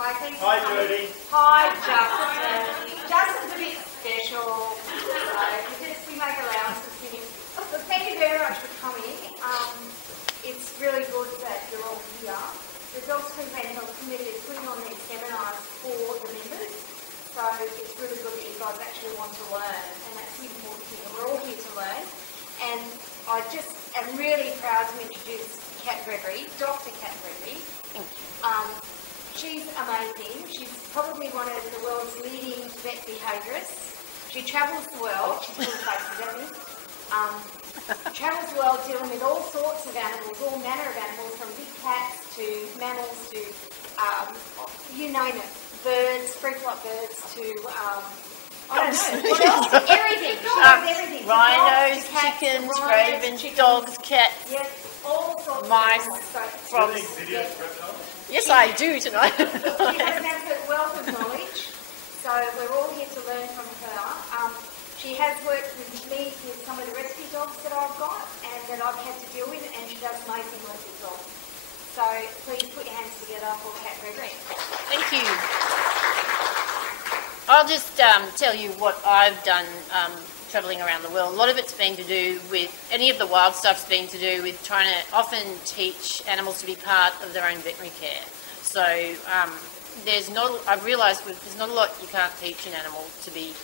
Hi, thanks Hi, for coming. Jodie. Hi, Justin. Justin's a bit special, so we make allowances for him. But thank you very much for coming. It's really good that you're all here. The Dogs Queensland Health Committee is putting on these seminars for the members, so it's really good that you guys actually want to learn, and that's the important thing. We're all here to learn, and I just am really proud to introduce Gregory, Dr. Cat Gregory. She's amazing. She's probably one of the world's leading vet behaviourists. She travels the world. She's full of faces, doesn't she? Travels the world dealing with all sorts of animals, all manner of animals, from big cats to mammals to, you name it, birds, free-flight birds to, I don't know, what else? Everything. She does everything. Rhinos, dogs, cats, chickens, rhinos, ravens, chickens, dogs, cats, yes, all sorts mice, of animals. frogs. Videos, reptiles? Yes, I do tonight. She has an absolute wealth of knowledge, so we're all here to learn from her. She has worked with me with some of the rescue dogs that I've got and that I've had to deal with, and she does amazing work with dogs. So please put your hands together for Cat Gregory. Thank you. I'll just tell you what I've done travelling around the world. A lot of it's been to do with, any of the wild stuff's been to do with trying to often teach animals to be part of their own veterinary care. So I've realised there's not a lot you can't teach an animal to be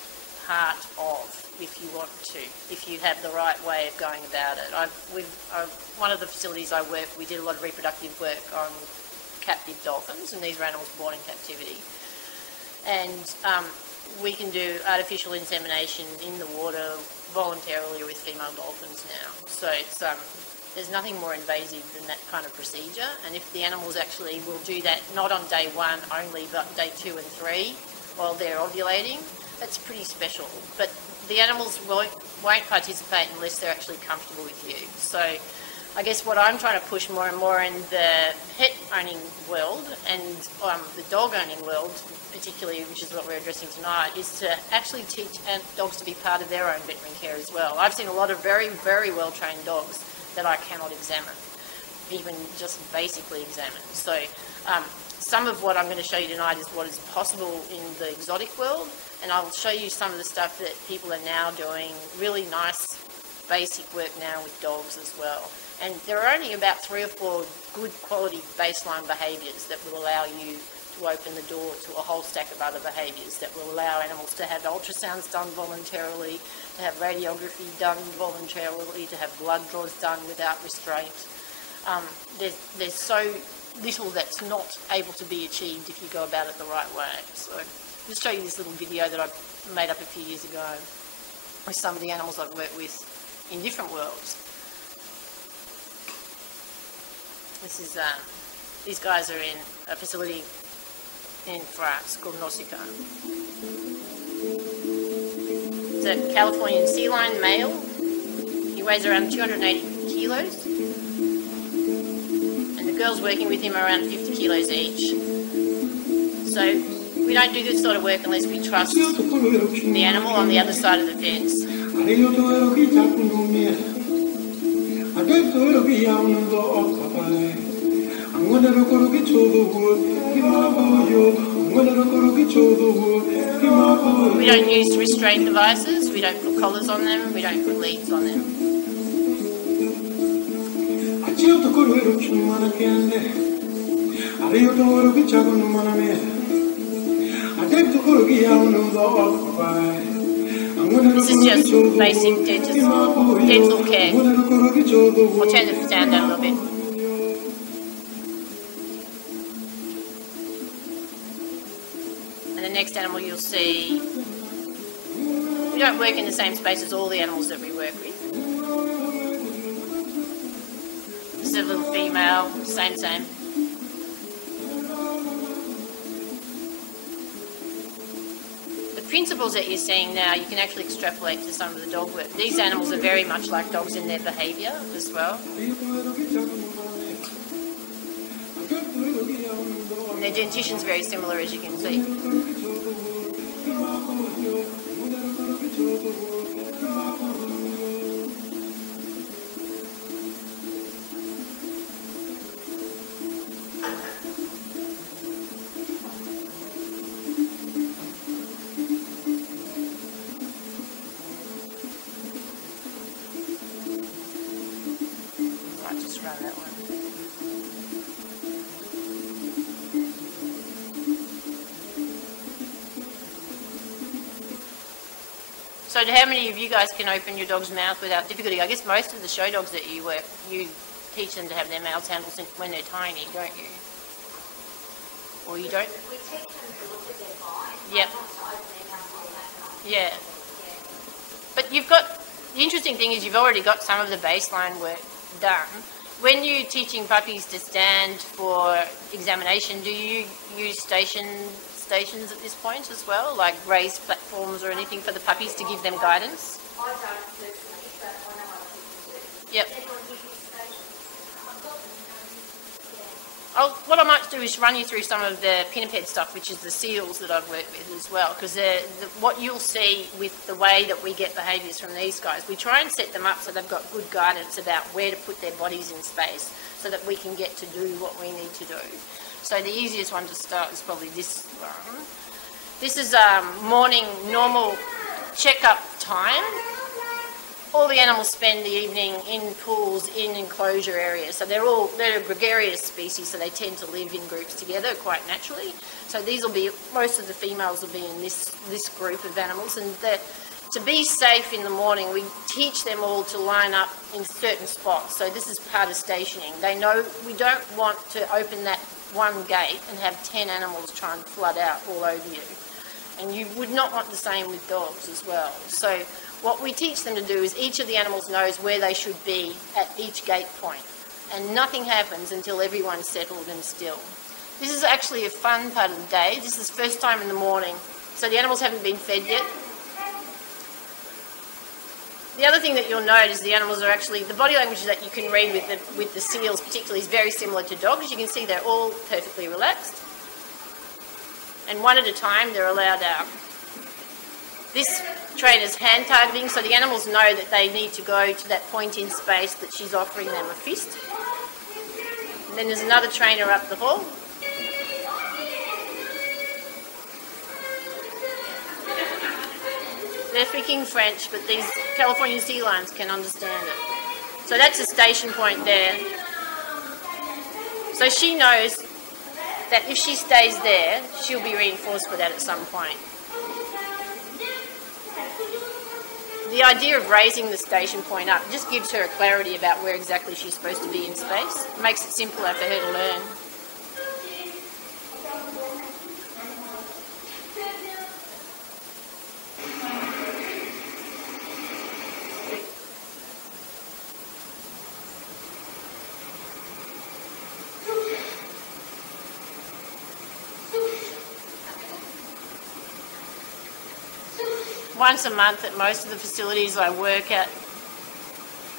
part of if you want to, if you have the right way of going about it. One of the facilities I work, we did a lot of reproductive work on captive dolphins, and these were animals born in captivity. And we can do artificial insemination in the water voluntarily with female dolphins now. So there's nothing more invasive than that kind of procedure. And if the animals actually will do that, not on day 1 only, but day 2 and 3 while they're ovulating, that's pretty special. But the animals won't participate unless they're actually comfortable with you. So I guess what I'm trying to push more and more in the pet owning world and the dog owning world particularly, which is what we're addressing tonight, is to actually teach dogs to be part of their own veterinary care as well. I've seen a lot of very, very well trained dogs that I cannot examine, even just basically examine. So some of what I'm going to show you tonight is what is possible in the exotic world, and I'll show you some of the stuff that people are now doing, really nice basic work now with dogs as well. And there are only about 3 or 4 good quality baseline behaviours that will allow you to open the door to a whole stack of other behaviours that will allow animals to have ultrasounds done voluntarily, to have radiography done voluntarily, to have blood draws done without restraint. There's so little that's not able to be achieved if you go about it the right way. So I'll just show you this little video that I made up a few years ago with some of the animals I've worked with in different worlds. This is, these guys are in a facility in France called Nausicaa. It's a Californian sea lion male. He weighs around 280 kilos. And the girls working with him are around 50 kilos each. So we don't do this sort of work unless we trust the animal on the other side of the fence. We don't use restraint devices, we don't put collars on them, we don't put leads on them. This is just basic dental care. I'll turn the sound down a little bit. And the next animal you'll see, we don't work in the same space as all the animals that we work with. This is a little female, same. The principles that you're seeing now, you can actually extrapolate to some of the dog work. These animals are very much like dogs in their behaviour as well. And their dentition's very similar, as you can see. So how many of you guys can open your dog's mouth without difficulty? I guess most of the show dogs that you work, you teach them to have their mouths handled when they're tiny, don't you? Or you don't? We teach them to look at their bite, Yep. not to open their mouth all that much. Yeah. But you've got, the interesting thing is you've already got some of the baseline work done. When you're teaching puppies to stand for examination, do you use stations at this point as well, like raised platforms or anything for the puppies to give them guidance? I don't personally, but I know other people do. Yep. Everyone uses stations. I've got them, What I might do is run you through some of the pinniped stuff, which is the seals that I've worked with as well, because what you'll see with the way that we get behaviours from these guys, we try and set them up so they've got good guidance about where to put their bodies in space so that we can get to do what we need to do. So the easiest one to start is probably this one. This is morning normal check-up time. All the animals spend the evening in pools, in enclosure areas. So they're a gregarious species, so they tend to live in groups together quite naturally. So these will be, most of the females will be in this group of animals. And to be safe in the morning, we teach them all to line up in certain spots. So this is part of stationing. They know we don't want to open that one gate and have 10 animals try and flood out all over you. And you would not want the same with dogs as well. So what we teach them to do is each of the animals knows where they should be at each gate point. And nothing happens until everyone's settled and still. This is actually a fun part of the day. This is first time in the morning. So the animals haven't been fed yet. The other thing that you'll note is the animals are actually, the body language that you can read with the seals particularly is very similar to dogs. You can see they're all perfectly relaxed. And one at a time they're allowed out. This trainer's hand targeting, so the animals know that they need to go to that point in space that she's offering them a fist. And then there's another trainer up the hall. They're speaking French, but these California sea lions can understand it. So that's a station point there. So she knows that if she stays there, she'll be reinforced for that at some point. The idea of raising the station point up just gives her a clarity about where exactly she's supposed to be in space. It makes it simpler for her to learn. Once a month at most of the facilities I work at,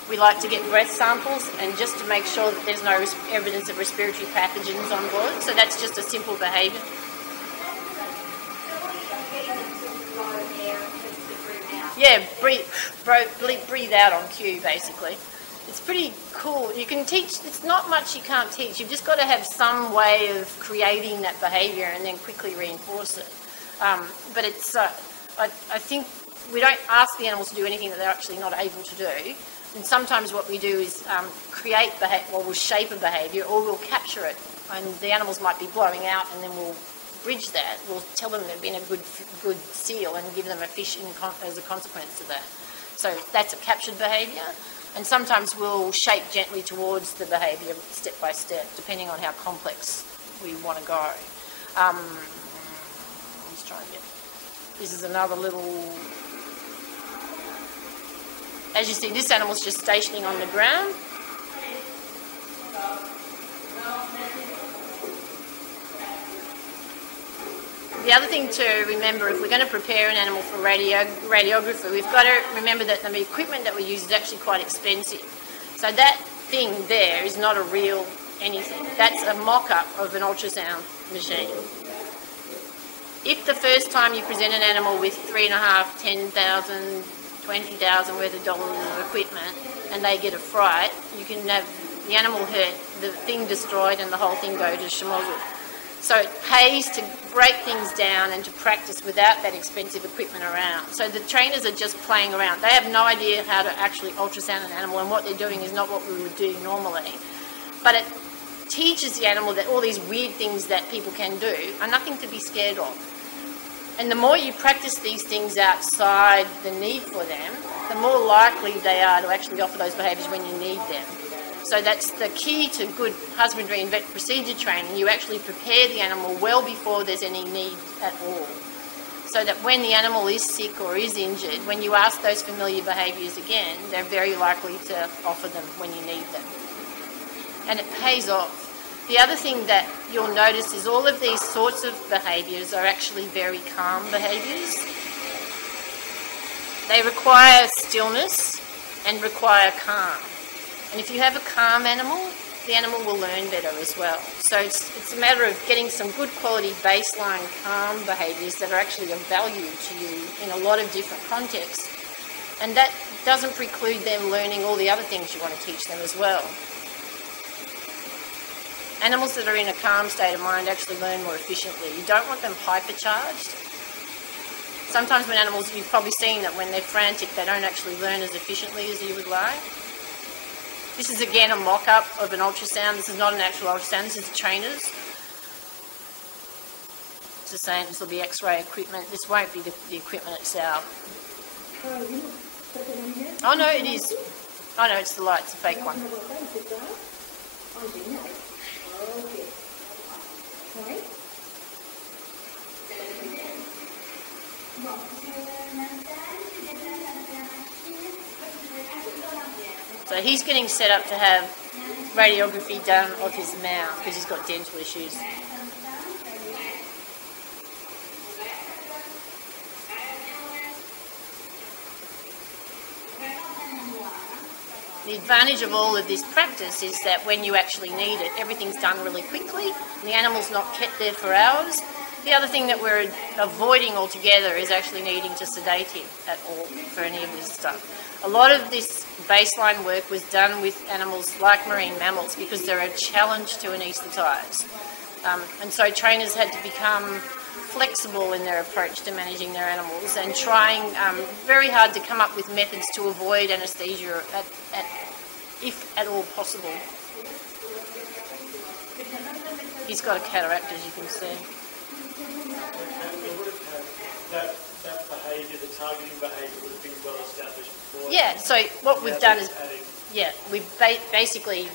we like to get breath samples, and just to make sure that there's no evidence of respiratory pathogens on board. So that's just a simple behaviour. Yeah, breathe out on cue, basically. It's pretty cool. You can teach, it's not much you can't teach. You've just got to have some way of creating that behaviour and then quickly reinforce it. But it's, I think we don't ask the animals to do anything that they're actually not able to do. And sometimes what we do is create behaviour, or we'll shape a behaviour, or we'll capture it. And the animals might be blowing out, and then we'll bridge that. We'll tell them they've been a good seal and give them a fish as a consequence of that. So that's a captured behaviour. And sometimes we'll shape gently towards the behaviour step by step, depending on how complex we want to go. Let's try and get... This is another little... As you see, this animal's just stationing on the ground. The other thing to remember, if we're going to prepare an animal for radiography, we've got to remember that the equipment that we use is actually quite expensive. So that thing there is not a real anything. That's a mock-up of an ultrasound machine. If the first time you present an animal with $3,500, $10,000, $20,000 worth of dollars of equipment and they get a fright, you can have the animal hurt, the thing destroyed, and the whole thing go to schmozzle. So it pays to break things down and to practice without that expensive equipment around. So the trainers are just playing around. They have no idea how to actually ultrasound an animal, and what they're doing is not what we would do normally. But it teaches the animal that all these weird things that people can do are nothing to be scared of. And the more you practice these things outside the need for them, the more likely they are to actually offer those behaviours when you need them. So that's the key to good husbandry and vet procedure training. You actually prepare the animal well before there's any need at all. So that when the animal is sick or is injured, when you ask those familiar behaviours again, they're very likely to offer them when you need them. And it pays off. The other thing that you'll notice is all of these sorts of behaviours are actually very calm behaviours. They require stillness and require calm. And if you have a calm animal, the animal will learn better as well. So it's a matter of getting some good quality baseline calm behaviours that are actually of value to you in a lot of different contexts. And that doesn't preclude them learning all the other things you want to teach them as well. Animals that are in a calm state of mind actually learn more efficiently. You don't want them hypercharged. Sometimes when animals, you've probably seen that when they're frantic, they don't actually learn as efficiently as you would like. This is again a mock-up of an ultrasound. This is not an actual ultrasound, this is a trainer's. It's the same, this will be X-ray equipment. This won't be the equipment itself. Oh no, it is. Oh no, it's the light, it's a fake one. So he's getting set up to have radiography done of his mouth because he's got dental issues. The advantage of all of this practice is that when you actually need it, everything's done really quickly and the animal's not kept there for hours. The other thing that we're avoiding altogether is actually needing to sedate him at all for any of this stuff. A lot of this baseline work was done with animals like marine mammals because they're a challenge to anaesthetise. And so trainers had to become flexible in their approach to managing their animals and trying very hard to come up with methods to avoid anaesthesia if at all possible. He's got a cataract, as you can see. That behaviour, the targeting behaviour would have been well established before. Yeah, so what we've done is, we've basically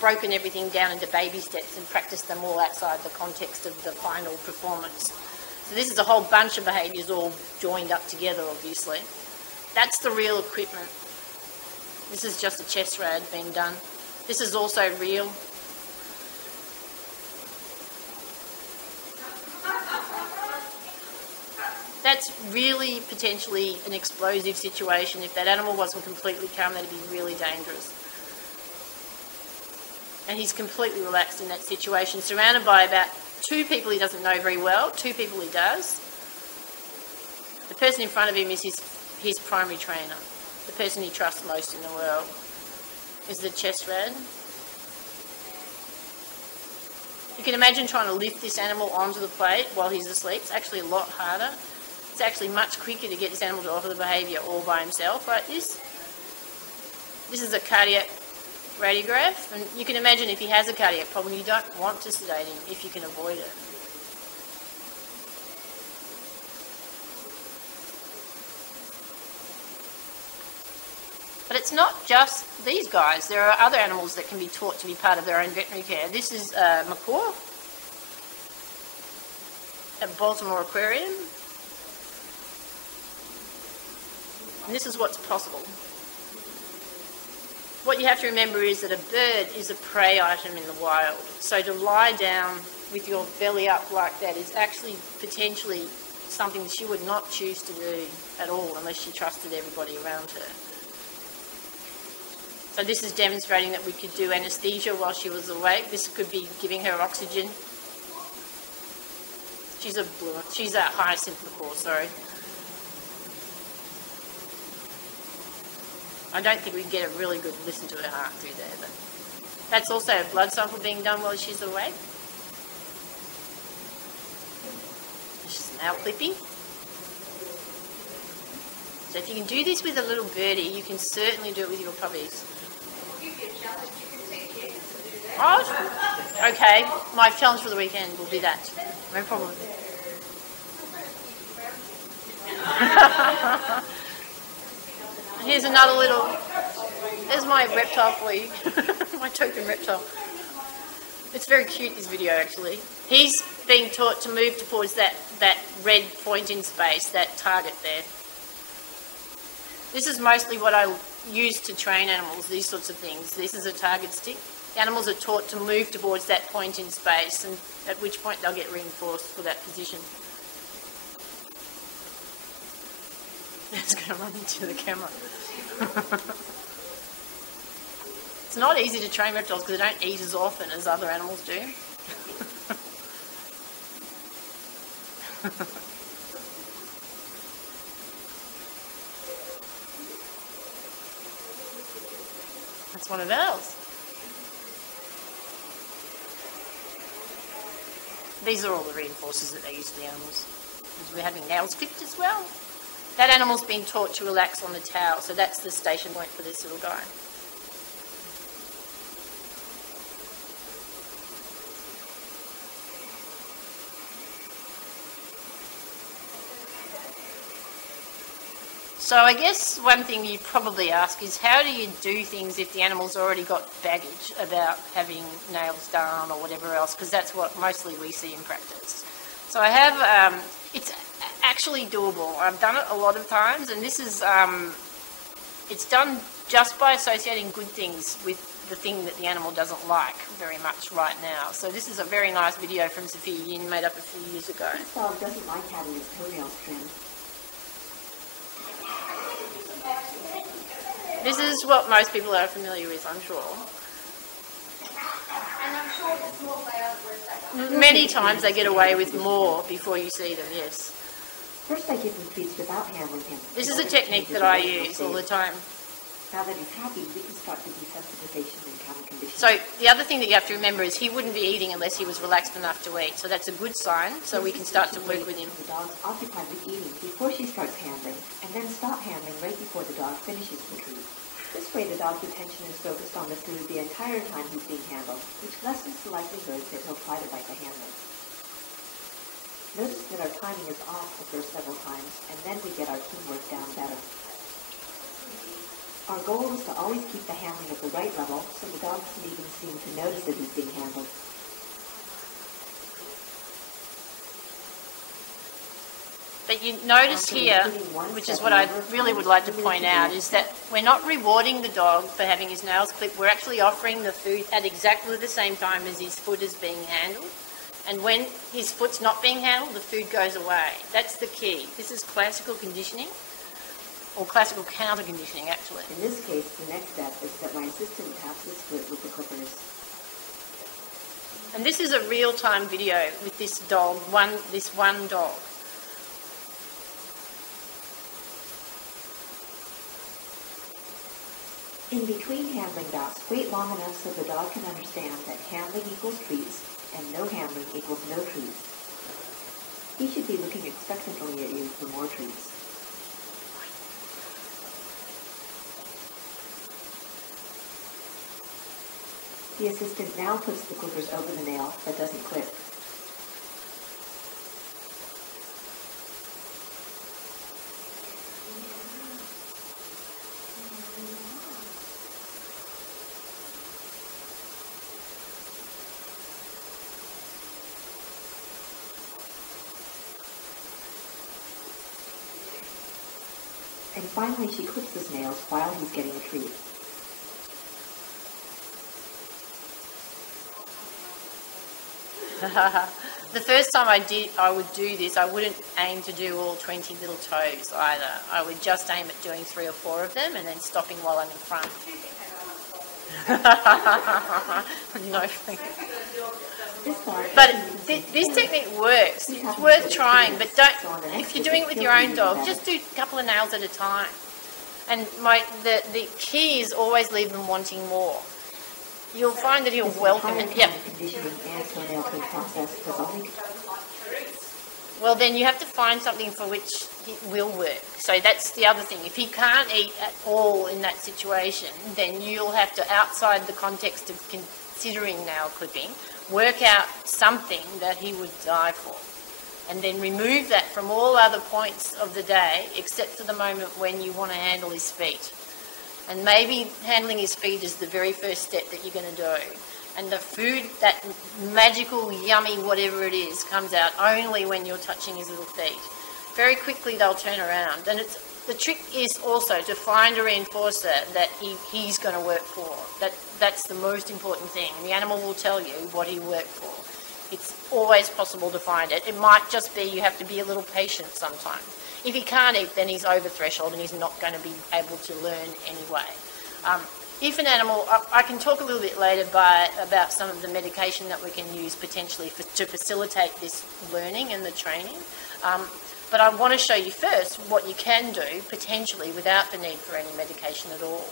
broken everything down into baby steps and practiced them all outside the context of the final performance. So this is a whole bunch of behaviours all joined up together, obviously. That's the real equipment. This is just a chest rad being done. This is also real. That's really potentially an explosive situation. If that animal wasn't completely calm, that'd be really dangerous. And he's completely relaxed in that situation, surrounded by about 2 people he doesn't know very well, 2 people he does. The person in front of him is his primary trainer. The person he trusts most in the world is the chest rad. You can imagine trying to lift this animal onto the plate while he's asleep. It's actually a lot harder. It's actually much quicker to get this animal to offer the behaviour all by himself like this. This is a cardiac radiograph, and you can imagine if he has a cardiac problem, you don't want to sedate him if you can avoid it. But it's not just these guys. There are other animals that can be taught to be part of their own veterinary care. This is a macaw at Baltimore Aquarium. And this is what's possible. What you have to remember is that a bird is a prey item in the wild. So to lie down with your belly up like that is actually potentially something that she would not choose to do at all unless she trusted everybody around her. So this is demonstrating that we could do anaesthesia while she was awake. This could be giving her oxygen. She's a hyacinth macaw, sorry. I don't think we can get a really good listen to her heart through there, but that's also a blood sample being done while she's awake. She's now clipping. So if you can do this with a little birdie, you can certainly do it with your puppies. Oh, okay. My challenge for the weekend will be that. No problem. Here's another little, there's my reptile for you, my token reptile. It's very cute, this video actually. He's being taught to move towards that red point in space, that target there. This is mostly what I use to train animals, these sorts of things. This is a target stick. The animals are taught to move towards that point in space, and at which point they'll get reinforced for that position. It's going to run into the camera. It's not easy to train reptiles because they don't eat as often as other animals do. That's one of ours. These are all the reinforcers that they use for the animals. Because we're having nails clipped as well. That animal's been taught to relax on the towel, so that's the station point for this little guy. So I guess one thing you probably ask is, how do you do things if the animal's already got baggage about having nails done or whatever else? Because that's what mostly we see in practice. So I have, it's actually doable. I've done it a lot of times, and this is, it's done just by associating good things with the thing that the animal doesn't like very much right now. So this is a very nice video from Sophia Yin, made up a few years ago. This dog doesn't like having his toenails trimmed. This is what most people are familiar with, I'm sure. And I'm sure the small layers were Many times they get away with more before you see them, yes. First I give him treats without handling him. This is a technique that I use all the time. Now that he's happy, we can start the desensitization and counter conditioning. So the other thing that you have to remember is he wouldn't be eating unless he was relaxed enough to eat. So that's a good sign, so we can start to work with him. The dog's occupied with eating before she starts handling, and then stop handling right before the dog finishes the treat. This way the dog's attention is focused on the food the entire time he's being handled, which lessens the likelihood that he'll try to bite the handler. Notice that our timing is off the first several times, and then we get our teamwork down better. Our goal is to always keep the handling at the right level, so the dog doesn't even seem to notice that he's being handled. But you notice here, which is what I really would like to point out, is that we're not rewarding the dog for having his nails clipped. We're actually offering the food at exactly the same time as his foot is being handled. And when his foot's not being handled, the food goes away. That's the key. This is classical conditioning, or classical counter conditioning, actually. In this case, the next step is that my assistant taps his foot with the clippers. And this is a real-time video with this dog, this one dog. In between handling bouts, wait long enough so the dog can understand that handling equals treats and no handling equals no treats. He should be looking expectantly at you for more treats. The assistant now puts the clippers over the nail but doesn't clip. And finally, she clips his nails while he's getting a treat. The first time I would do this, I wouldn't aim to do all 20 little toes either. I would just aim at doing 3 or 4 of them and then stopping while I'm in front. No. But this technique works. It's worth trying, but if you're doing it with your own dog, just do a couple of nails at a time. And the key is always leave them wanting more. You'll find that he'll welcome it. Yep. Well, then you have to find something for which it will work. So that's the other thing. If he can't eat at all in that situation, then you'll have to, outside the context of considering nail clipping, work out something that he would die for. and then remove that from all other points of the day except for the moment when you want to handle his feet. And maybe handling his feet is the very first step that you're going to do. And the food, that magical, yummy, whatever it is, comes out only when you're touching his little feet. Very quickly they'll turn around. And the trick is also to find a reinforcer that he's going to work for. That's the most important thing. The animal will tell you what he worked for. It's always possible to find it. It might just be you have to be a little patient sometimes. If he can't eat, then he's over threshold and he's not going to be able to learn anyway. If an animal, I can talk a little bit later about some of the medication that we can use potentially to facilitate this learning and the training. But I want to show you first what you can do potentially without the need for any medication at all.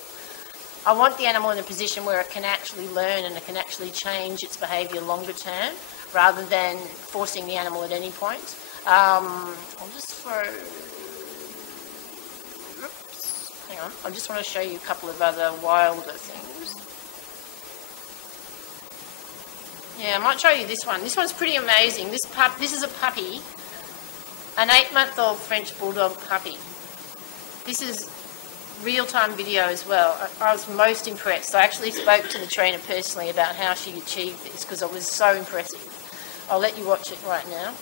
I want the animal in a position where it can actually learn and it can actually change its behaviour longer term rather than forcing the animal at any point. I'll just throw... Oops, hang on. I just want to show you a couple of other wilder things. Yeah, I might show you this one. This one's pretty amazing. This is a puppy, an 8-month-old French Bulldog puppy. This is real-time video as well. I was most impressed. I actually spoke to the trainer personally about how she achieved this because it was so impressive. I'll let you watch it right now.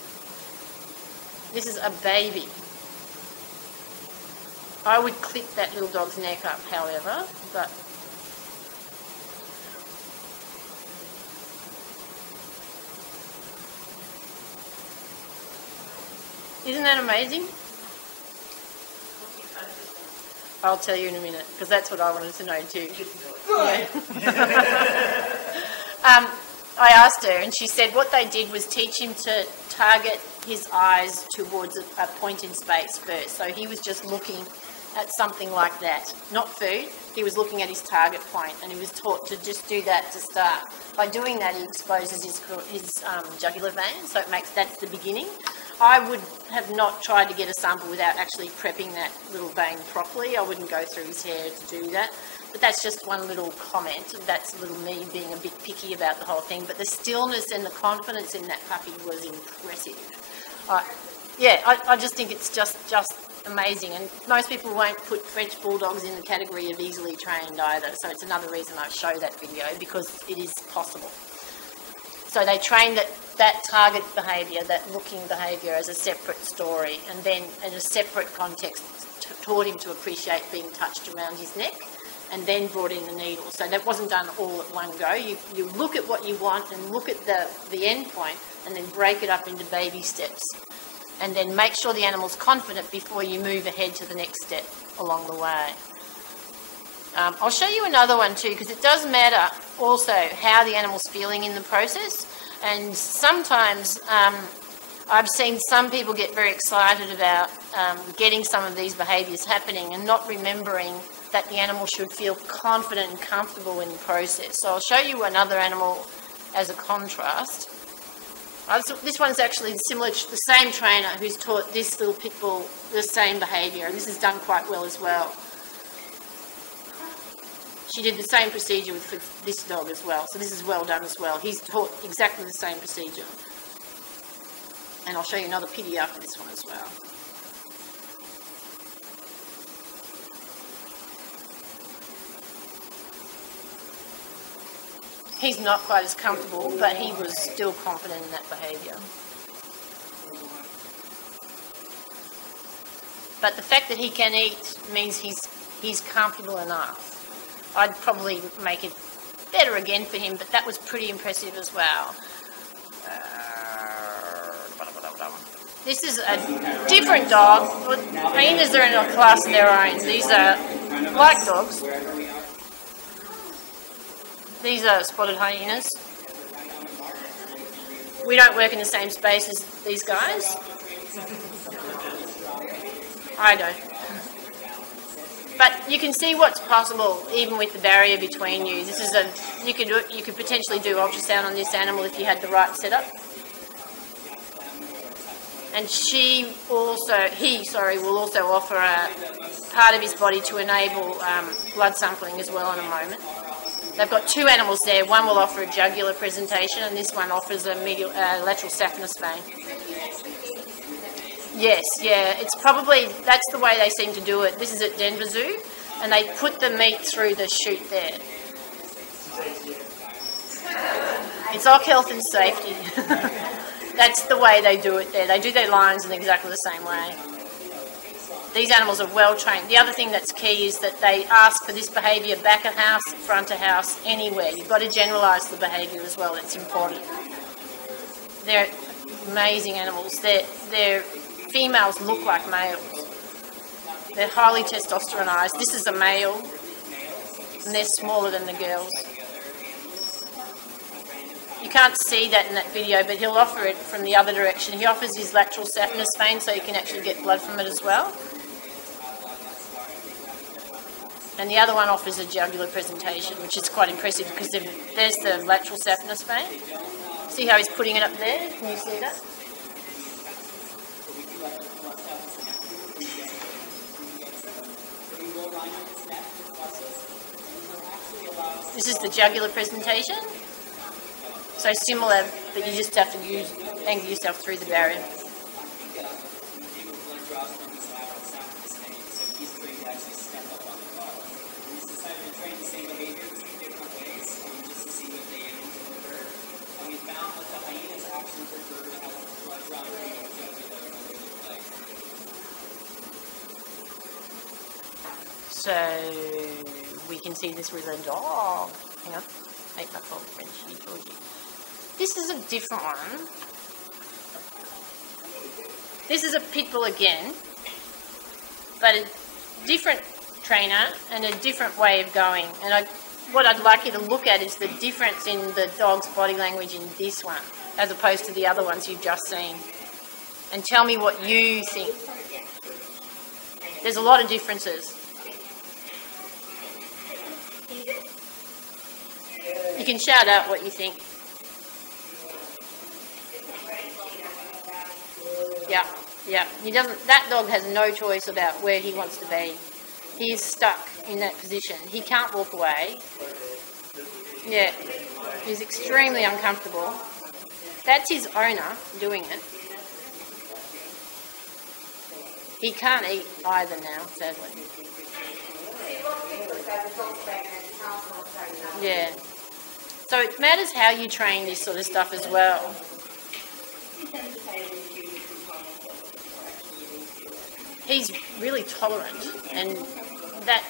This is a baby. I would clip that little dog's neck up, however, but isn't that amazing? I'll tell you in a minute, because that's what I wanted to know too. Yeah. I asked her, and she said what they did was teach him to target his eyes towards a point in space first. So he was just looking at something like that, not food. He was looking at his target point, and he was taught to just do that to start. By doing that, he exposes his jugular vein, so that's the beginning. I would have not tried to get a sample without actually prepping that little vein properly. I wouldn't go through his hair to do that. But that's just one little comment. That's little me being a bit picky about the whole thing. But the stillness and the confidence in that puppy was impressive. Yeah, I just think it's just amazing. And most people won't put French Bulldogs in the category of easily trained either. So it's another reason I show that video, because it is possible. So they train that target behaviour, that looking behaviour as a separate story, and then in a separate context taught him to appreciate being touched around his neck, and then brought in the needle. So that wasn't done all at one go. You look at what you want and look at the end point, and then break it up into baby steps. And then make sure the animal's confident before you move ahead to the next step along the way. I'll show you another one too, because it does matter also how the animal's feeling in the process. And sometimes I've seen some people get very excited about getting some of these behaviours happening and not remembering that the animal should feel confident and comfortable in the process. So I'll show you another animal as a contrast. This one's actually similar to the same trainer who's taught this little pit bull the same behaviour, and this is done quite well as well. She did the same procedure with this dog as well, so this is well done as well. He's taught exactly the same procedure. And I'll show you another pitty after this one as well. He's not quite as comfortable, but he was still confident in that behaviour. But the fact that he can eat means he's comfortable enough. I'd probably make it better again for him, but that was pretty impressive as well. This is a different dog. Hyenas are in a class of their own. These are black dogs. These are spotted hyenas. We don't work in the same space as these guys. I don't. But you can see what's possible even with the barrier between you. This is you could potentially do ultrasound on this animal if you had the right setup. And he will also offer a part of his body to enable blood sampling as well in a moment. They've got two animals there. One will offer a jugular presentation, and this one offers a lateral saphenous vein. Yes, yeah, it's probably, that's the way they seem to do it. This is at Denver Zoo, and they put the meat through the chute there. It's our health and safety. That's the way they do it there. They do their lions in exactly the same way. These animals are well trained. The other thing that's key is that they ask for this behaviour back of house, front of house, anywhere. You've got to generalise the behaviour as well. It's important. They're amazing animals. Their females look like males. They're highly testosteronised. This is a male, and they're smaller than the girls. You can't see that in that video, but he'll offer it from the other direction. He offers his lateral saphenous vein so you can actually get blood from it as well. And the other one offers a jugular presentation, which is quite impressive because there's the lateral saphenous vein. See how he's putting it up there? Can you see that? This is the jugular presentation. So similar, but you just have to angle yourself through the barrier. So we can see this with a dog. Hang on, make my fault, Frenchie, Georgie. This is a different one. This is a pit bull again, but a different trainer and a different way of going. And what I'd like you to look at is the difference in the dog's body language in this one, as opposed to the other ones you've just seen. And tell me what you think. There's a lot of differences. You can shout out what you think. Yeah. That dog has no choice about where he wants to be. He is stuck in that position. He can't walk away. Yeah, he's extremely uncomfortable. That's his owner doing it. He can't eat either now, sadly. Yeah. So it matters how you train this sort of stuff as well. He's really tolerant, and that,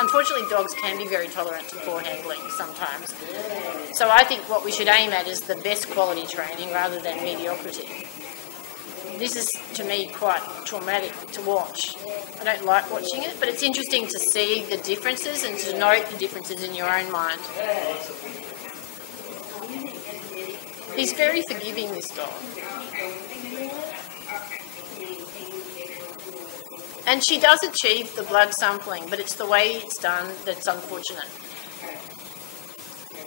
unfortunately, dogs can be very tolerant to poor handling sometimes. So I think what we should aim at is the best quality training rather than mediocrity. This is, to me, quite traumatic to watch. I don't like watching it, but it's interesting to see the differences and to note the differences in your own mind. He's very forgiving, this dog. And she does achieve the blood sampling, but it's the way it's done that's unfortunate.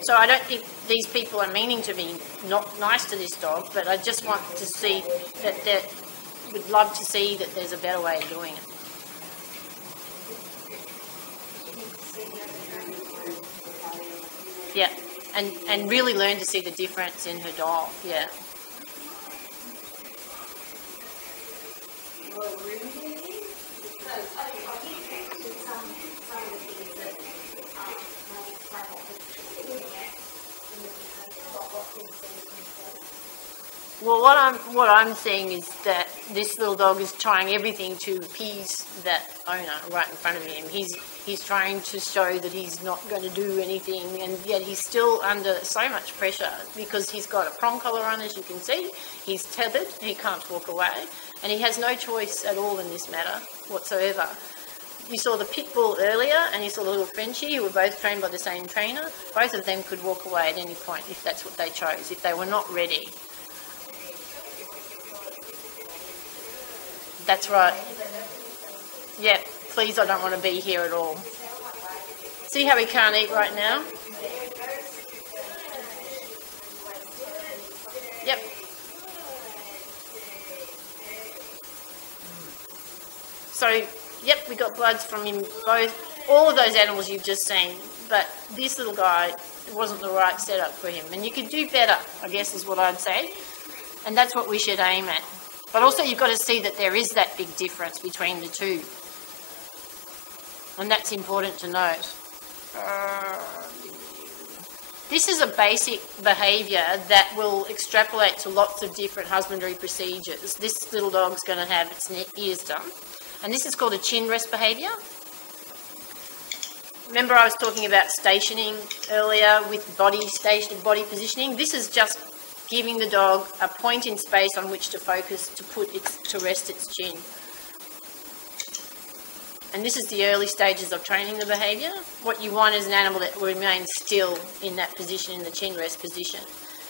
So I don't think these people are meaning to be not nice to this dog, but I just want to see that would love to see that there's a better way of doing it. Yeah, and really learn to see the difference in her dog, yeah. Well, what I'm seeing is that this little dog is trying everything to appease that owner right in front of him. He's trying to show that he's not going to do anything, and yet he's still under so much pressure because he's got a prong collar on, as you can see. He's tethered, he can't walk away, and he has no choice at all in this matter whatsoever. You saw the pit bull earlier, and you saw the little Frenchie, who were both trained by the same trainer. Both of them could walk away at any point if that's what they chose, if they were not ready. That's right. Yeah, please, I don't want to be here at all. See how he can't eat right now? Yep. So, yep, we got bloods from him both, all of those animals you've just seen, but this little guy, it wasn't the right setup for him. And you could do better, I guess is what I'd say. And that's what we should aim at. But also you've got to see that there is that big difference between the two. And that's important to note. This is a basic behaviour that will extrapolate to lots of different husbandry procedures. This little dog's going to have its ears done. And this is called a chin rest behaviour. Remember I was talking about stationing earlier with body positioning? This is just giving the dog a point in space on which to focus to rest its chin. And this is the early stages of training the behaviour. What you want is an animal that will remain still in that position, in the chin rest position.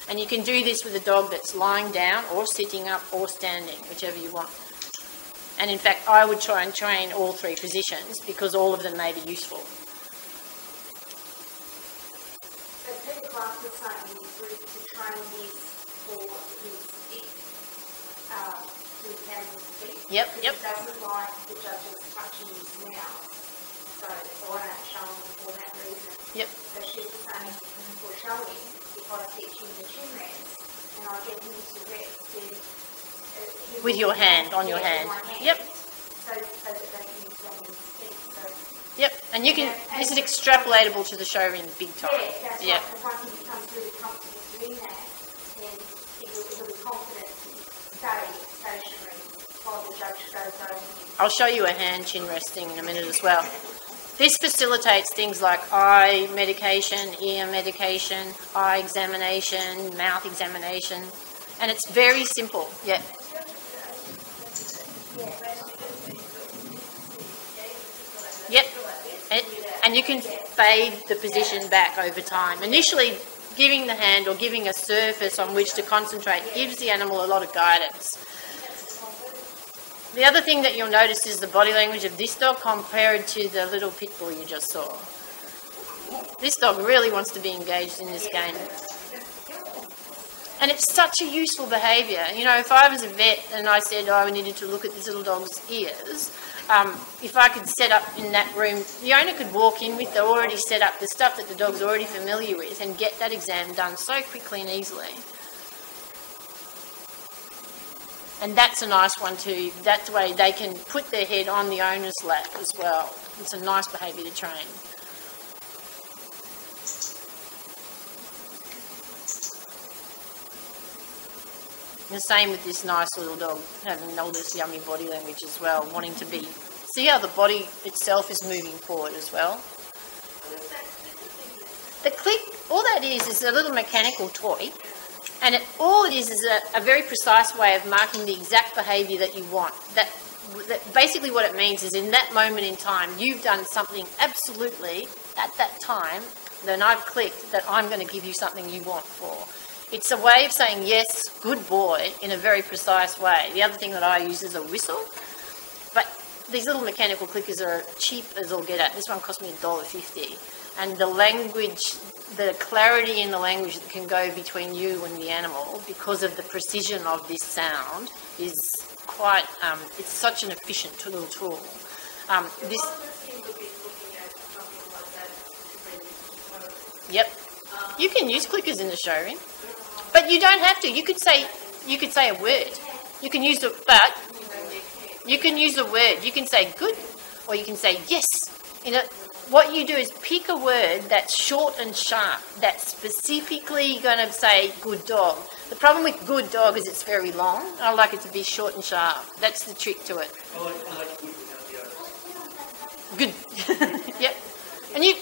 And you can do this with a dog that's lying down or sitting up or standing, whichever you want. And in fact, I would try and train all three positions because all of them may be useful. So Peter Clark was saying to train this for his stick, to his animal's feet. Yep. He doesn't like the judges touching his mouth. So I don't show him for that reason. Yep. So she was saying for showing, if I teach him the chin rest and I get him to rest, then with your hand, on your hand. Yep. So that they can examine his feet. So yep. And you can. This is extrapolatable to the show ring big time. yeah, that's right. Because once he becomes really comfortable doing that, then he'll be confident to stay stationary while the judge goes over him. I'll show you a hand chin resting in a minute as well. This facilitates things like eye medication, ear medication, eye examination, mouth examination, and it's very simple. Yeah. Yep. And you can fade the position back over time. Initially, giving the hand or giving a surface on which to concentrate gives the animal a lot of guidance. The other thing that you'll notice is the body language of this dog compared to the little pit bull you just saw. This dog really wants to be engaged in this game. And it's such a useful behaviour. You know, if I was a vet and I said, I needed to look at this little dog's ears, if I could set up in that room, the owner could walk in with the already set up, the stuff that the dog's already familiar with, and get that exam done so quickly and easily. And that's a nice one too. That way they can put their head on the owner's lap as well. It's a nice behaviour to train. The same with this nice little dog, having all this yummy body language as well, wanting to be... See how the body itself is moving forward as well? The click, all that is a little mechanical toy, and all it is a very precise way of marking the exact behaviour that you want. That basically what it means is in that moment in time, you've done something absolutely at that time, then I've clicked that I'm going to give you something you want for. It's a way of saying, yes, good boy, in a very precise way. The other thing that I use is a whistle. But these little mechanical clickers are cheap as all get at. This one cost me $1.50. And the language, the clarity in the language that can go between you and the animal because of the precision of this sound is quite, it's such an efficient little tool. Yep. You can use clickers in the showroom. But you don't have to. You could say a word. You can use you can use a word. You can say good, or you can say yes. You know, what you do is pick a word that's short and sharp, that's specifically going to say good dog. The problem with good dog is it's very long. I like it to be short and sharp. That's the trick to it. I like good without the O. Good. Yep. And you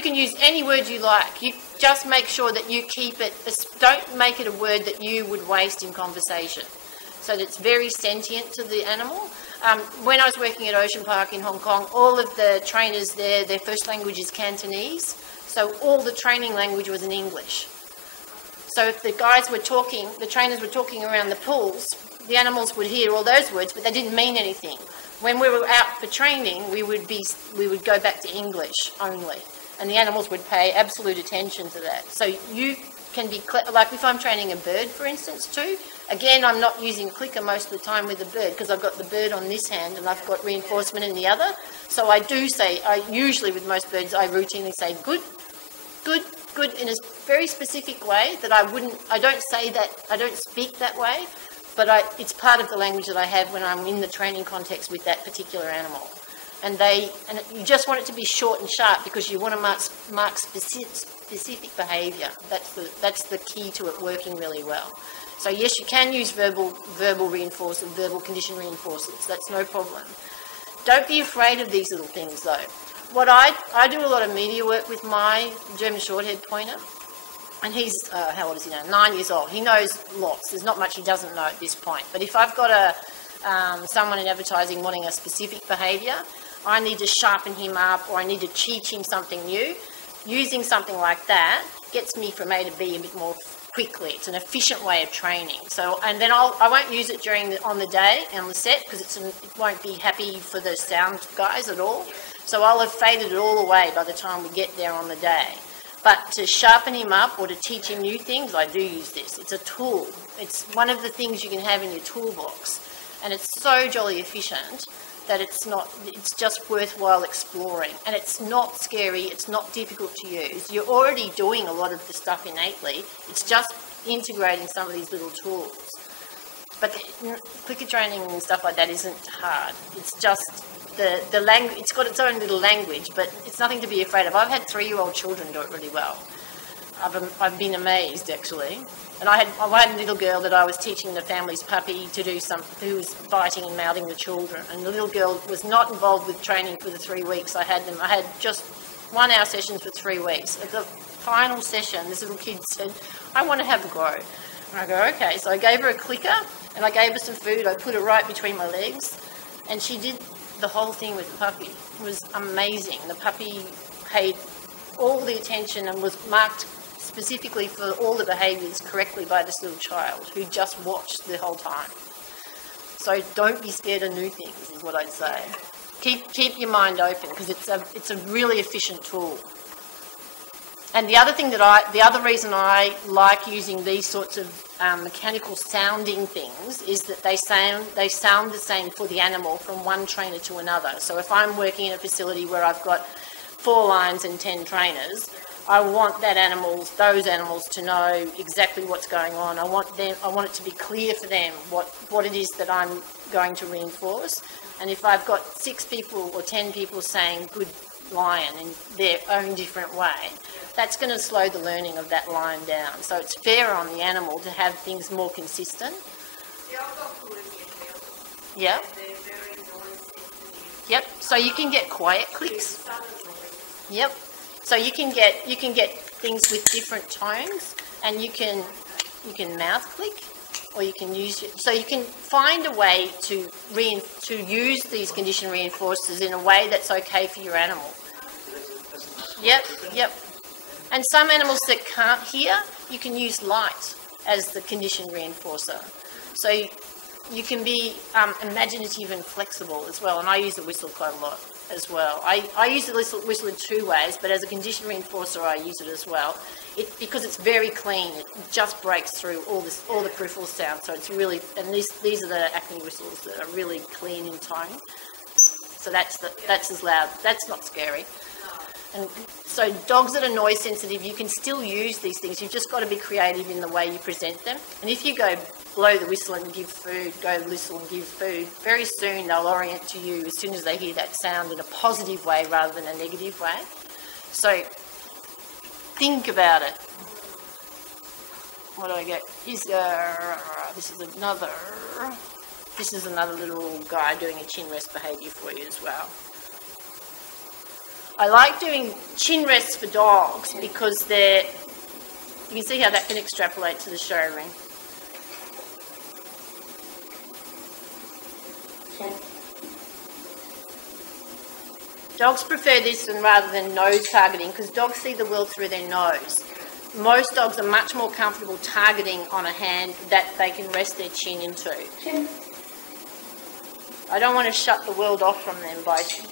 can use any word you like. You just make sure that you keep it. Don't make it a word that you would waste in conversation. So that it's very sentient to the animal. When I was working at Ocean Park in Hong Kong, all of the trainers there, their first language is Cantonese. So all the training language was in English. So if the guys were talking, the trainers were talking around the pools, the animals would hear all those words, but they didn't mean anything. When we were out for training, we would go back to English only, and the animals would pay absolute attention to that. So you can be, like if I'm training a bird, for instance, too, again, I'm not using clicker most of the time with the bird because I've got the bird on this hand and I've got reinforcement in the other. So I do say, usually with most birds, I routinely say good, good, good in a very specific way that I don't say that, I don't speak that way. but it's part of the language that I have when I'm in the training context with that particular animal. And you just want it to be short and sharp because you want to mark specific behaviour. That's the key to it working really well. So yes, you can use verbal reinforcers, verbal condition reinforcers. That's no problem. Don't be afraid of these little things though. What I do a lot of media work with my German Shorthaired Pointer, and he's how old is he now? 9 years old. He knows lots. There's not much he doesn't know at this point. But if I've got someone in advertising wanting a specific behaviour, I need to sharpen him up or I need to teach him something new. Using something like that gets me from A to B a bit more quickly. It's an efficient way of training. So, and then I won't use it on the day on the set because it won't be happy for the sound guys at all. So I'll have faded it all away by the time we get there on the day. But to sharpen him up or to teach him new things, I do use this. It's a tool. It's one of the things you can have in your toolbox. And it's so jolly efficient that it's just worthwhile exploring. And it's not scary, it's not difficult to use. You're already doing a lot of the stuff innately. It's just integrating some of these little tools. But clicker training and stuff like that isn't hard. It's just the language. It's got its own little language, but it's nothing to be afraid of. I've had 3-year-old children do it really well. I've been amazed actually. And I had a little girl that I was teaching the family's puppy to do something, who was biting and mouthing the children. And the little girl was not involved with training for the 3 weeks I had them. I had just 1 hour sessions for 3 weeks. At the final session, this little kid said, I want to have a go. And I go, okay. So I gave her a clicker and I gave her some food. I put it right between my legs and she did the whole thing with the puppy. It was amazing. The puppy paid all the attention and was marked specifically for all the behaviours correctly by this little child who just watched the whole time. So don't be scared of new things is what I'd say. Keep your mind open because it's a really efficient tool. And the other reason I like using these sorts of mechanical sounding things is that they sound the same for the animal from one trainer to another. So if I'm working in a facility where I've got 4 lines and 10 trainers, I want those animals to know exactly what's going on. I want it to be clear for them what it is that I'm going to reinforce. And if I've got 6 people or 10 people saying good lion in their own different way, that's going to slow the learning of that lion down. So it's fair on the animal to have things more consistent. Yeah. Yep. So you can get quiet clicks. Yep. So you can get things with different tones, and you can mouth click, or you can use it. So you can find a way to use these condition reinforcers in a way that's okay for your animal. Yep. And some animals that can't hear, you can use light as the condition reinforcer. So you can be imaginative and flexible as well. And I use the whistle quite a lot as well. I use the whistle in 2 ways, but as a condition reinforcer, I use it as well. Because it's very clean, it just breaks through all the peripheral sound. So it's really, and these are the Acme whistles that are really clean in tone. So that's as loud. That's not scary. And so dogs that are noise sensitive, you can still use these things. You've just got to be creative in the way you present them. And if you go blow the whistle and give food, go whistle and give food, very soon they'll orient to you as soon as they hear that sound in a positive way rather than a negative way. So think about it. What do I get? This is another little guy doing a chin rest behaviour for you as well. I like doing chin rests for dogs because you can see how that can extrapolate to the show ring. Dogs prefer this rather than nose targeting because dogs see the world through their nose. Most dogs are much more comfortable targeting on a hand that they can rest their chin into. I don't want to shut the world off from them.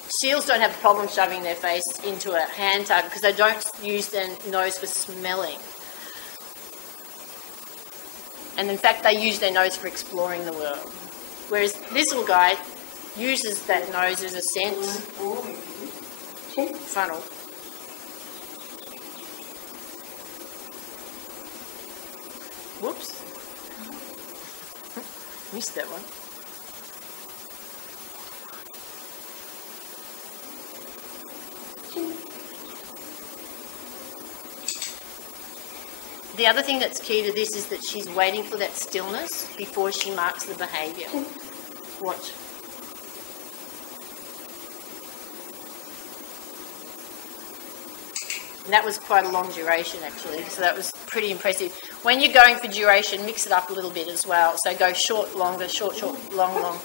Seals don't have a problem shoving their face into a hand target because they don't use their nose for smelling. And in fact, they use their nose for exploring the world. Whereas this little guy uses that nose as a scent funnel. Whoops. Missed that one. The other thing that's key to this is that she's waiting for that stillness before she marks the behaviour. Watch. And that was quite a long duration actually, so that was pretty impressive. When you're going for duration, mix it up a little bit as well. So go short, longer, short, short, long, long.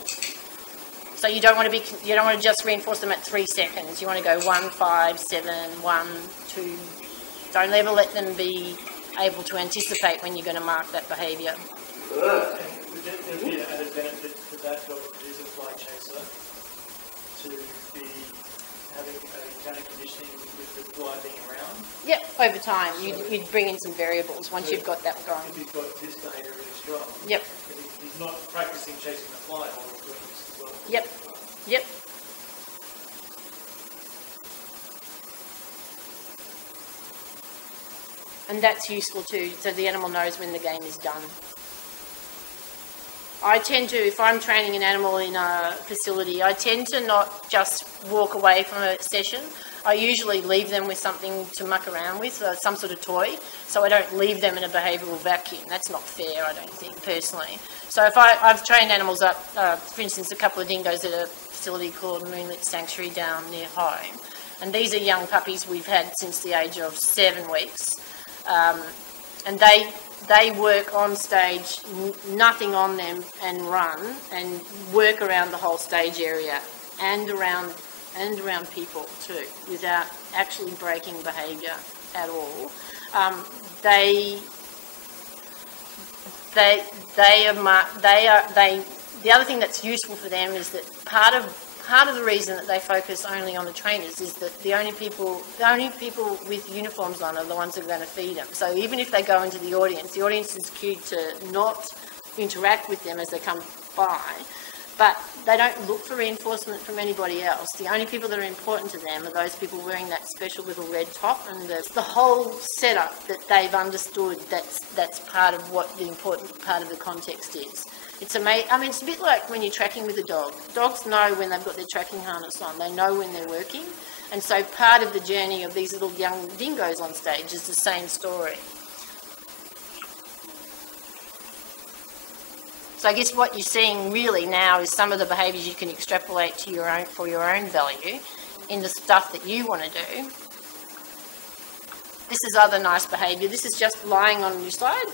So you don't want to just reinforce them at 3 seconds. You want to go 1, 5, 7, 1, 2. Don't ever let them be able to anticipate when you're going to mark that behaviour. Would there be an added benefit to that dog that is a fly chaser to be having a counter conditioning with the fly being around? Yep, over time you'd bring in some variables once you've got that going. If you've got this behaviour really strong, yep. He's not practicing chasing the fly while he's doing this as well. Yep, yep. And that's useful too, so the animal knows when the game is done. I tend to, if I'm training an animal in a facility, I tend to not just walk away from a session. I usually leave them with something to muck around with, some sort of toy, so I don't leave them in a behavioural vacuum. That's not fair, I don't think, personally. So if I've trained animals up, for instance, a couple of dingoes at a facility called Moonlit Sanctuary down near home, and these are young puppies we've had since the age of 7 weeks. And they work on stage, nothing on them, and run and work around the whole stage area and around people too, without actually breaking behaviour at all. The other thing that's useful for them is that part of the reason that they focus only on the trainers is that the only people with uniforms on are the ones that are going to feed them. So even if they go into the audience is cued to not interact with them as they come by, but they don't look for reinforcement from anybody else. The only people that are important to them are those people wearing that special little red top, and the whole setup that they've understood that's part of what the important part of the context is. It's amazing. I mean, it's a bit like when you're tracking with a dog. Dogs know when they've got their tracking harness on. They know when they're working. And so part of the journey of these little young dingoes on stage is the same story. So I guess what you're seeing really now is some of the behaviours you can extrapolate to for your own value in the stuff that you want to do. This is other nice behaviour. This is just lying on your side.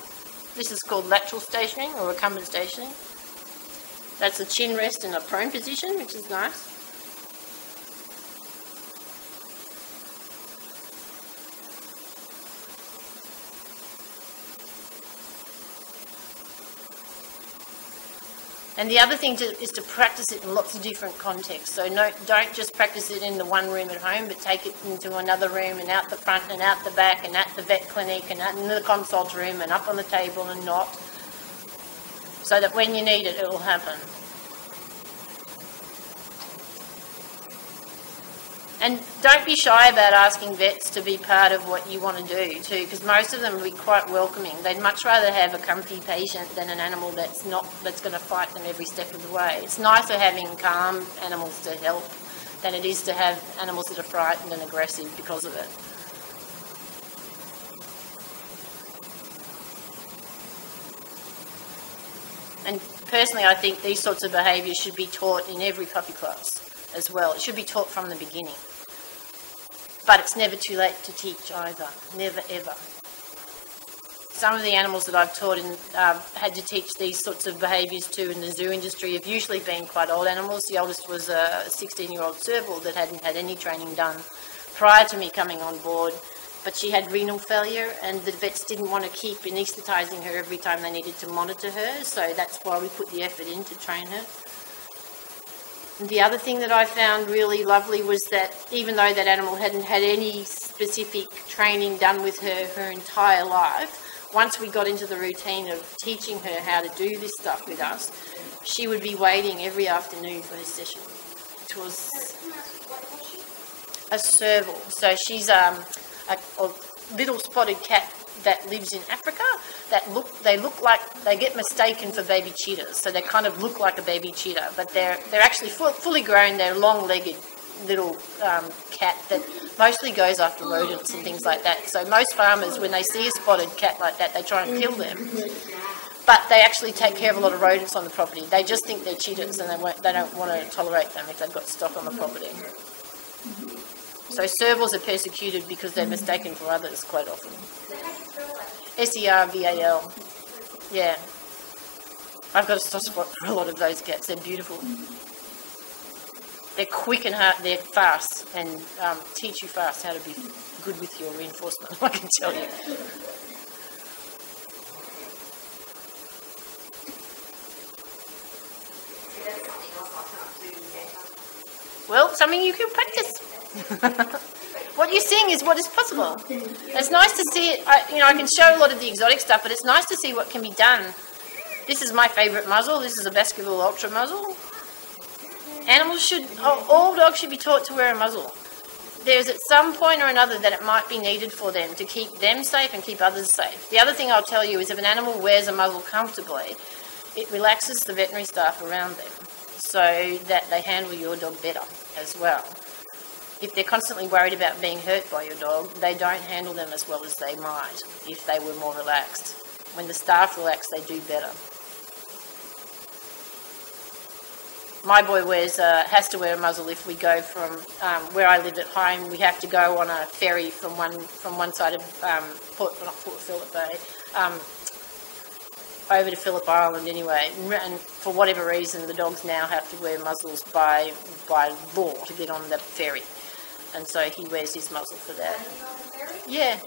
This is called lateral stationing or recumbent stationing. That's a chin rest in a prone position, which is nice. And the other thing is to practice it in lots of different contexts. So don't just practice it in the one room at home, but take it into another room and out the front and out the back and at the vet clinic and out in the consult room and up on the table and not, so that when you need it, it will happen. And don't be shy about asking vets to be part of what you want to do too, because most of them will be quite welcoming. They'd much rather have a comfy patient than an animal that's going to fight them every step of the way. It's nicer having calm animals to help than it is to have animals that are frightened and aggressive because of it. And personally, I think these sorts of behaviours should be taught in every puppy class as well. It should be taught from the beginning. But it's never too late to teach either. Never, ever. Some of the animals that I've taught and had to teach these sorts of behaviours to in the zoo industry have usually been quite old animals. The oldest was a 16-year-old serval that hadn't had any training done prior to me coming on board. But she had renal failure and the vets didn't want to keep anaesthetising her every time they needed to monitor her. So that's why we put the effort in to train her. And the other thing that I found really lovely was that even though that animal hadn't had any specific training done with her entire life, once we got into the routine of teaching her how to do this stuff with us, she would be waiting every afternoon for her session, which was a serval. So she's little spotted cat that lives in Africa they look like, they get mistaken for baby cheetahs, so they kind of look like a baby cheetah, but they're actually fully grown. They're long-legged little cat that mostly goes after rodents and things like that. So most farmers, when they see a spotted cat like that, they try and kill them, but they actually take care of a lot of rodents on the property. They just think they're cheetahs, and they don't want to tolerate them if they've got stock on the property. So servals are persecuted because they're mistaken for others quite often. Serval. Yeah. I've got a soft spot for a lot of those cats. They're beautiful. They're quick and hard. They're fast and teach you fast how to be good with your reinforcement, I can tell you. Well, something you can practice. What you're seeing is what is possible. It's nice to see it. I can show a lot of the exotic stuff, but it's nice to see what can be done. This is my favourite muzzle. This is a baskerville ultra muzzle. All dogs should be taught to wear a muzzle. There's at some point or another that it might be needed for them to keep them safe and keep others safe. The other thing I'll tell you is if an animal wears a muzzle comfortably, it relaxes the veterinary staff around them so that they handle your dog better as well. If they're constantly worried about being hurt by your dog, they don't handle them as well as they might if they were more relaxed. When the staff relax, they do better. My boy has to wear a muzzle if we go from where I live at home. We have to go on a ferry from one side of Port Phillip Bay over to Phillip Island anyway. And for whatever reason, the dogs now have to wear muzzles by law to get on the ferry. And so he wears his muzzle for that. Yeah.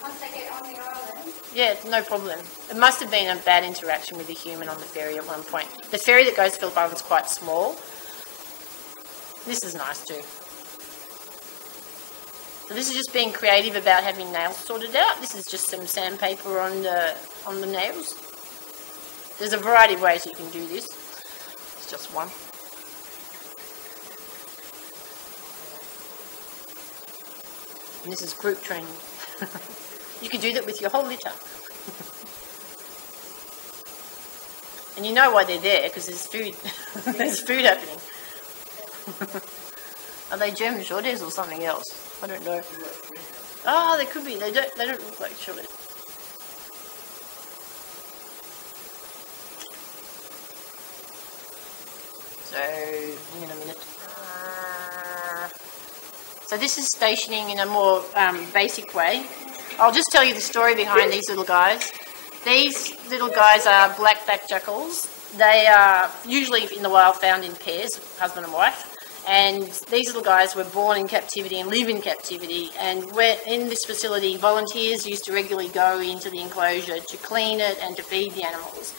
Once they get on the island. Yeah, no problem. It must have been a bad interaction with a human on the ferry at one point. The ferry that goes to Phillip Island is quite small. This is nice too. So this is just being creative about having nails sorted out. This is just some sandpaper on the nails. There's a variety of ways you can do this. It's just one. And this is group training. You can do that with your whole litter. And you know why they're there, because there's food. There's food happening. Are they German Shorters or something else? I don't know. Oh, they could be. They don't look like Shorters. So, hang on a minute. So this is stationing in a more basic way. I'll just tell you the story behind these little guys. These little guys are black-backed jackals. They are usually in the wild found in pairs, husband and wife. And these little guys were born in captivity and live in captivity. And in this facility, volunteers used to regularly go into the enclosure to clean it and to feed the animals.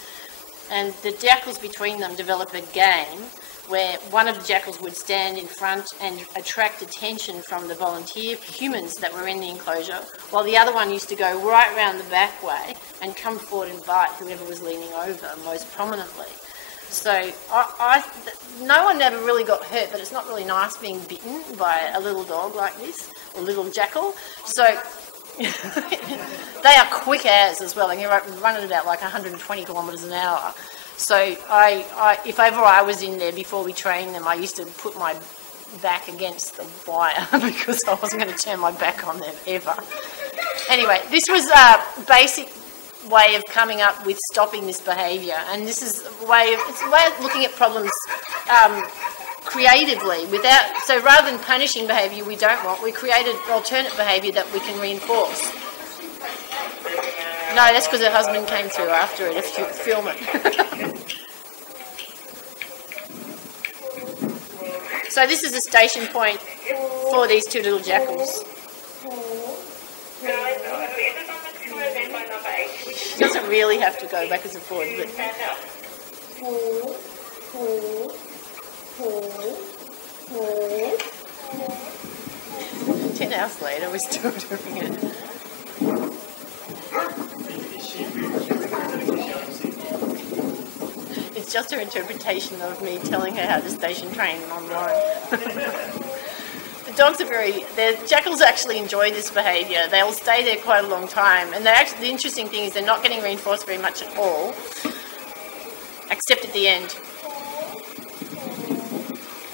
And the jackals between them develop a game where one of the jackals would stand in front and attract attention from the volunteer humans that were in the enclosure, while the other one used to go right round the back way and come forward and bite whoever was leaning over most prominently. So no one ever really got hurt, but it's not really nice being bitten by a little dog like this, or little jackal. So they are quick as well. They can run at about like 120 kilometres an hour. So if ever I was in there before we trained them, I used to put my back against the wire because I wasn't going to turn my back on them ever. Anyway, this was a basic way of coming up with stopping this behaviour, and this is a way of looking at problems creatively. So rather than punishing behaviour we don't want, we created alternate behaviour that we can reinforce. No, that's because her husband came through after it to film it. So this is a station point for these two little jackals. She doesn't really have to go backwards and forwards, but... 10 hours later, we're still doing it. It's just her interpretation of me telling her how to station train online. dogs are the jackals actually enjoy this behaviour. They'll stay there quite a long time, and the interesting thing is they're not getting reinforced very much at all, except at the end.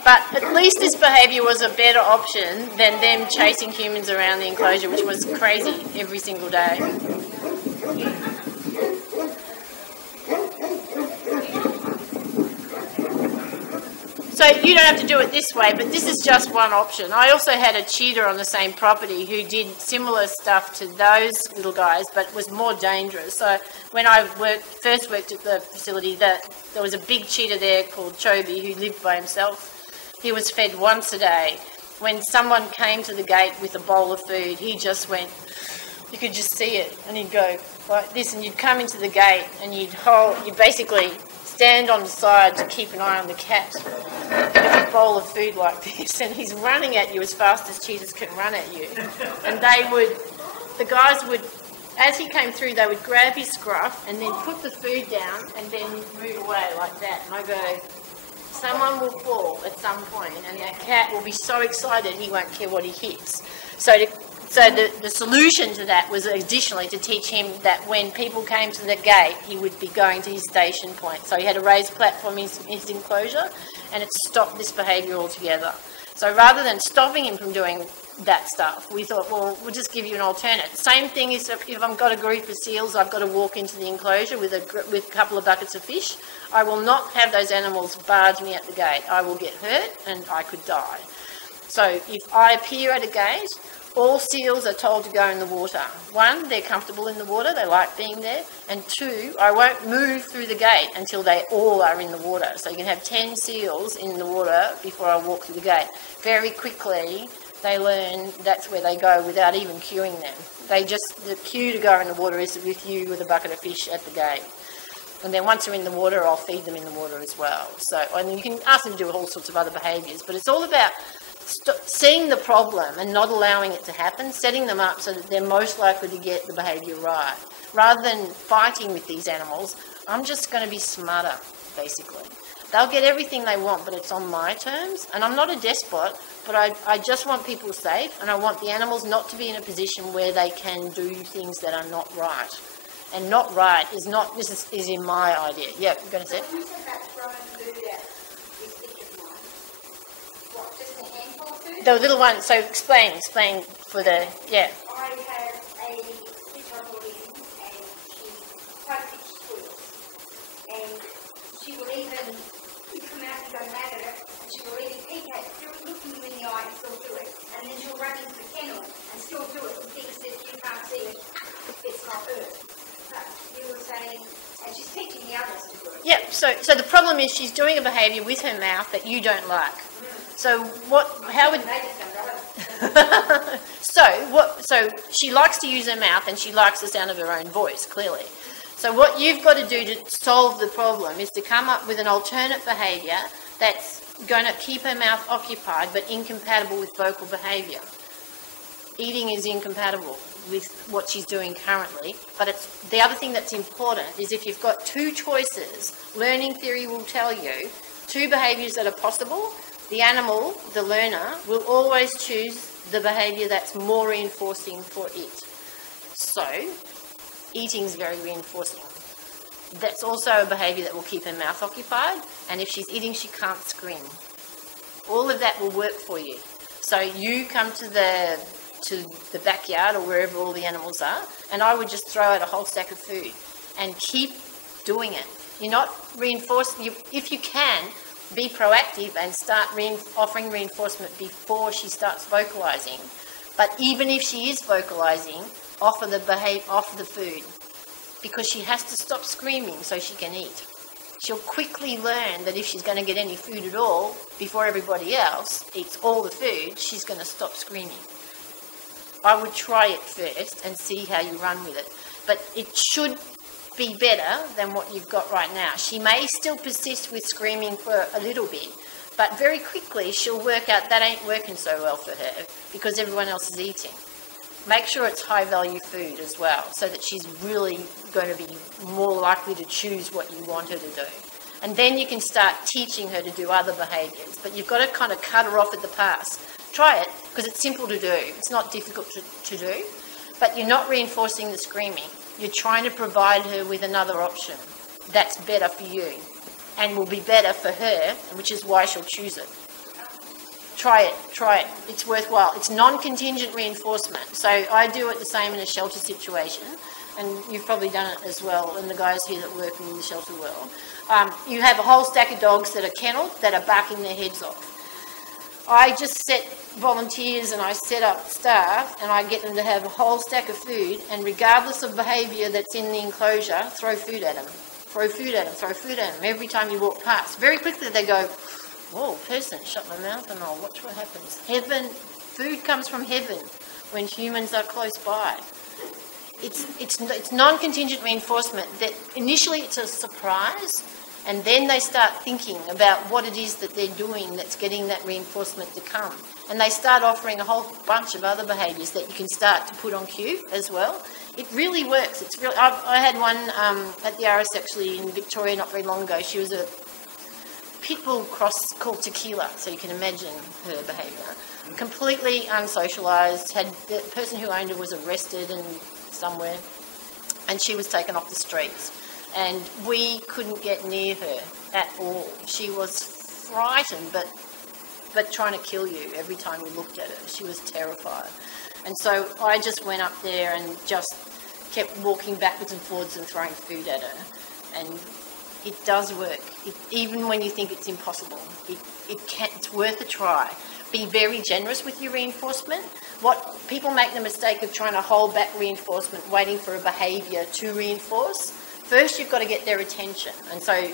But at least this behaviour was a better option than them chasing humans around the enclosure, which was crazy every single day. So you don't have to do it this way, but this is just one option. I also had a cheetah on the same property who did similar stuff to those little guys, but was more dangerous. So when I first worked at the facility, there was a big cheetah there called Chobi who lived by himself. He was fed once a day. When someone came to the gate with a bowl of food, he just went, you could just see it, and he'd go like this, and you'd come into the gate and you'd basically stand on the side to keep an eye on the cat with a bowl of food like this, and he's running at you as fast as cheetahs can run at you. And the guys would, as he came through, they would grab his scruff and then put the food down and then move away like that. And I go, someone will fall at some point, and that cat will be so excited he won't care what he hits. So the solution to that was additionally to teach him that when people came to the gate, he would be going to his station point. So he had a raised platform in his enclosure, and it stopped this behaviour altogether. So rather than stopping him from doing that stuff, we thought, well, we'll just give you an alternate. Same thing is if I've got a group of seals, I've got to walk into the enclosure with a couple of buckets of fish. I will not have those animals barge me at the gate. I will get hurt and I could die. So if I appear at a gate, all seals are told to go in the water. One, they're comfortable in the water, they like being there. And two, I won't move through the gate until they all are in the water. So you can have 10 seals in the water before I walk through the gate. Very quickly, they learn that's where they go without even cueing them. The cue to go in the water is with you with a bucket of fish at the gate. And then once they're in the water, I'll feed them in the water as well. So, and you can ask them to do all sorts of other behaviours, but it's all about seeing the problem and not allowing it to happen, setting them up so that they're most likely to get the behaviour right. Rather than fighting with these animals, I'm just going to be smarter, basically. They'll get everything they want, but it's on my terms. And I'm not a despot, but I just want people safe, and I want the animals not to be in a position where they can do things that are not right. And not right is not, this is in my idea. Yeah, you're going to say? When you said about throwing food at this thicket one, what, just a handful of food? The little one, so explain for the, yeah. I have a fish I brought in, and she's quite fish squeals. And she will even, you come out and go mad at her, and she will even peek at you, looking you in the eye and still do it. And then she'll run into the kennel and still do it and thinks that you can't see it, it's not her. But you were saying, and she's teaching the others to do it. Yeah, so the problem is she's doing a behaviour with her mouth that you don't like. So how would... So she likes to use her mouth and she likes the sound of her own voice, clearly. So what you've got to do to solve the problem is to come up with an alternate behaviour that's going to keep her mouth occupied but incompatible with vocal behaviour. Eating is incompatible with what she's doing currently, but it's the other thing that's important is if you've got two choices, learning theory will tell you two behaviours that are possible. The animal, the learner, will always choose the behaviour that's more reinforcing for it. So, eating's very reinforcing. That's also a behaviour that will keep her mouth occupied, and if she's eating, she can't scream. All of that will work for you. So you come to the backyard or wherever all the animals are, and I would just throw out a whole stack of food and keep doing it. You're not reinforcing. If you can, be proactive and start offering reinforcement before she starts vocalising. But even if she is vocalising, offer the food, because she has to stop screaming so she can eat. She'll quickly learn that if she's going to get any food at all before everybody else eats all the food, she's going to stop screaming. I would try it first and see how you run with it. But it should be better than what you've got right now. She may still persist with screaming for a little bit, but very quickly she'll work out that ain't working so well for her because everyone else is eating. Make sure it's high value food as well, so that she's really going to be more likely to choose what you want her to do. And then you can start teaching her to do other behaviours, but you've got to kind of cut her off at the pass. Try it, because it's simple to do. It's not difficult to do, but you're not reinforcing the screaming. You're trying to provide her with another option that's better for you and will be better for her, which is why she'll choose it. Try it. It's worthwhile. It's non-contingent reinforcement. So I do it the same in a shelter situation, and you've probably done it as well, and the guys here that work in the shelter world. You have a whole stack of dogs that are kennelled that are barking their heads off. I just set volunteers and I set up staff and I get them to have a whole stack of food, and regardless of behaviour that's in the enclosure, throw food at them. Throw food at them, throw food at them. Every time you walk past, very quickly they go, whoa, person, shut my mouth and I'll watch what happens. Heaven, food comes from heaven when humans are close by. It's non-contingent reinforcement. That initially it's a surprise, and then they start thinking about what it is that they're doing that's getting that reinforcement to come. And they start offering a whole bunch of other behaviours that you can start to put on cue as well. It really works. It's really. I had one at the RS actually in Victoria not very long ago. She was a pit bull cross called Tequila, so you can imagine her behaviour. Completely unsocialised. Had the person who owned her was arrested and somewhere, and she was taken off the streets. And we couldn't get near her at all. She was frightened, but trying to kill you every time you looked at her. She was terrified. And so I just went up there and just kept walking backwards and forwards and throwing food at her. And it does work. Even when you think it's impossible, it's worth a try. Be very generous with your reinforcement. What people make the mistake of trying to hold back reinforcement, waiting for a behaviour to reinforce. First, you've got to get their attention. And so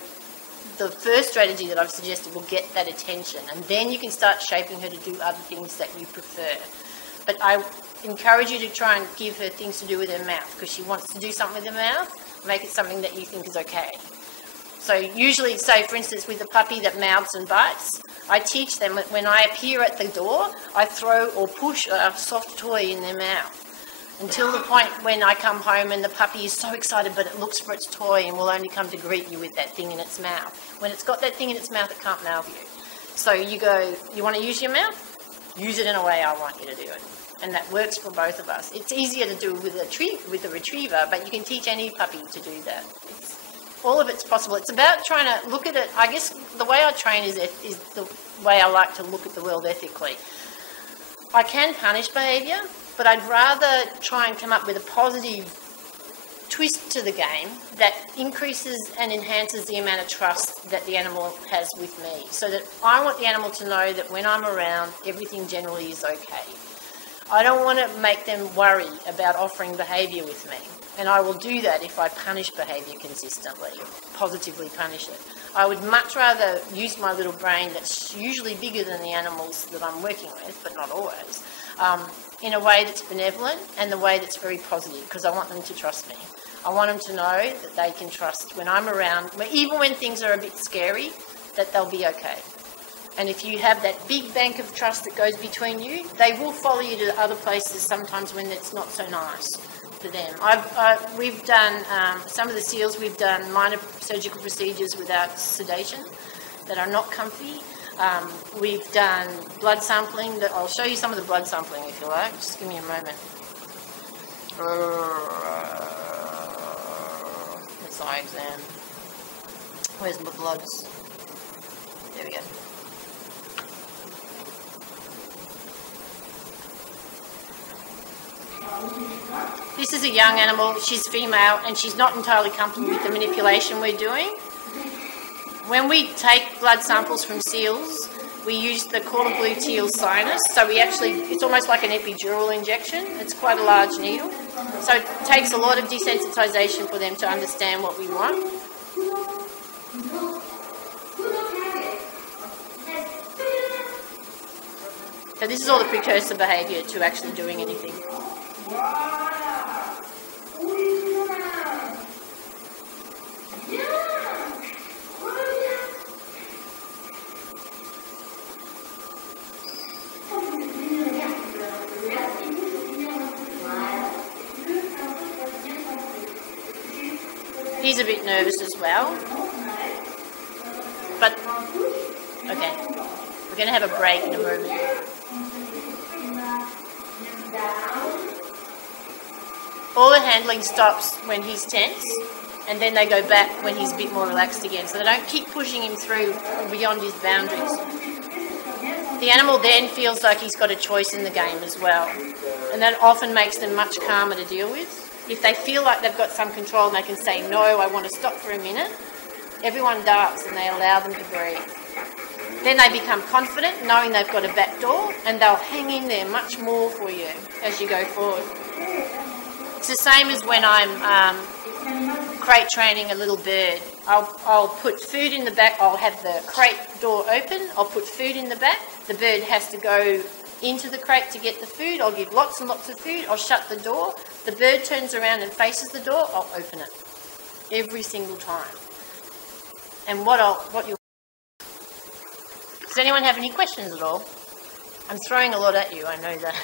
the first strategy that I've suggested will get that attention, and then you can start shaping her to do other things that you prefer. But I encourage you to try and give her things to do with her mouth, because she wants to do something with her mouth. Make it something that you think is okay. So usually, say for instance with the puppy that mouths and bites, I teach them that when I appear at the door, I throw or push a soft toy in their mouth, until the point when I come home and the puppy is so excited but it looks for its toy and will only come to greet you with that thing in its mouth. When it's got that thing in its mouth, it can't mouth you. So you go, you want to use your mouth? Use it in a way I want you to do it. And that works for both of us. It's easier to do with a retriever, but you can teach any puppy to do that. All of it's possible. It's about trying to look at it. I guess the way I train is the way I like to look at the world ethically. I can punish behaviour, but I'd rather try and come up with a positive twist to the game that increases and enhances the amount of trust that the animal has with me. So that I want the animal to know that when I'm around, everything generally is okay. I don't want to make them worry about offering behaviour with me. And I will do that if I punish behaviour consistently, positively punish it. I would much rather use my little brain that's usually bigger than the animals that I'm working with, but not always, in a way that's benevolent and the way that's very positive, because I want them to trust me. I want them to know that they can trust when I'm around, even when things are a bit scary, that they'll be okay. And if you have that big bank of trust that goes between you, they will follow you to other places sometimes when it's not so nice for them. We've done, some of the SEALs, we've done minor surgical procedures without sedation that are not comfy. We've done blood sampling. I'll show you some of the blood sampling if you like. Just give me a moment. This eye exam. Where's my bloods? There we go. This is a young animal. She's female and she's not entirely comfortable with the manipulation we're doing. When we take blood samples from seals, we use the quarter blue teal sinus. So it's almost like an epidural injection. It's quite a large needle. So it takes a lot of desensitization for them to understand what we want. So this is all the precursor behaviour to actually doing anything. He's a bit nervous as well. But, okay. We're going to have a break in a moment. All the handling stops when he's tense, and then they go back when he's a bit more relaxed again. So they don't keep pushing him through beyond his boundaries. The animal then feels like he's got a choice in the game as well. And that often makes them much calmer to deal with. If they feel like they've got some control and they can say, no, I want to stop for a minute, everyone darts and they allow them to breathe. Then they become confident, knowing they've got a back door, and they'll hang in there much more for you as you go forward. It's the same as when I'm crate training a little bird. I'll put food in the back, I'll have the crate door open, I'll put food in the back, the bird has to go into the crate to get the food, I'll give lots and lots of food, I'll shut the door, the bird turns around and faces the door, I'll open it. Every single time. And does anyone have any questions at all? I'm throwing a lot at you, I know that.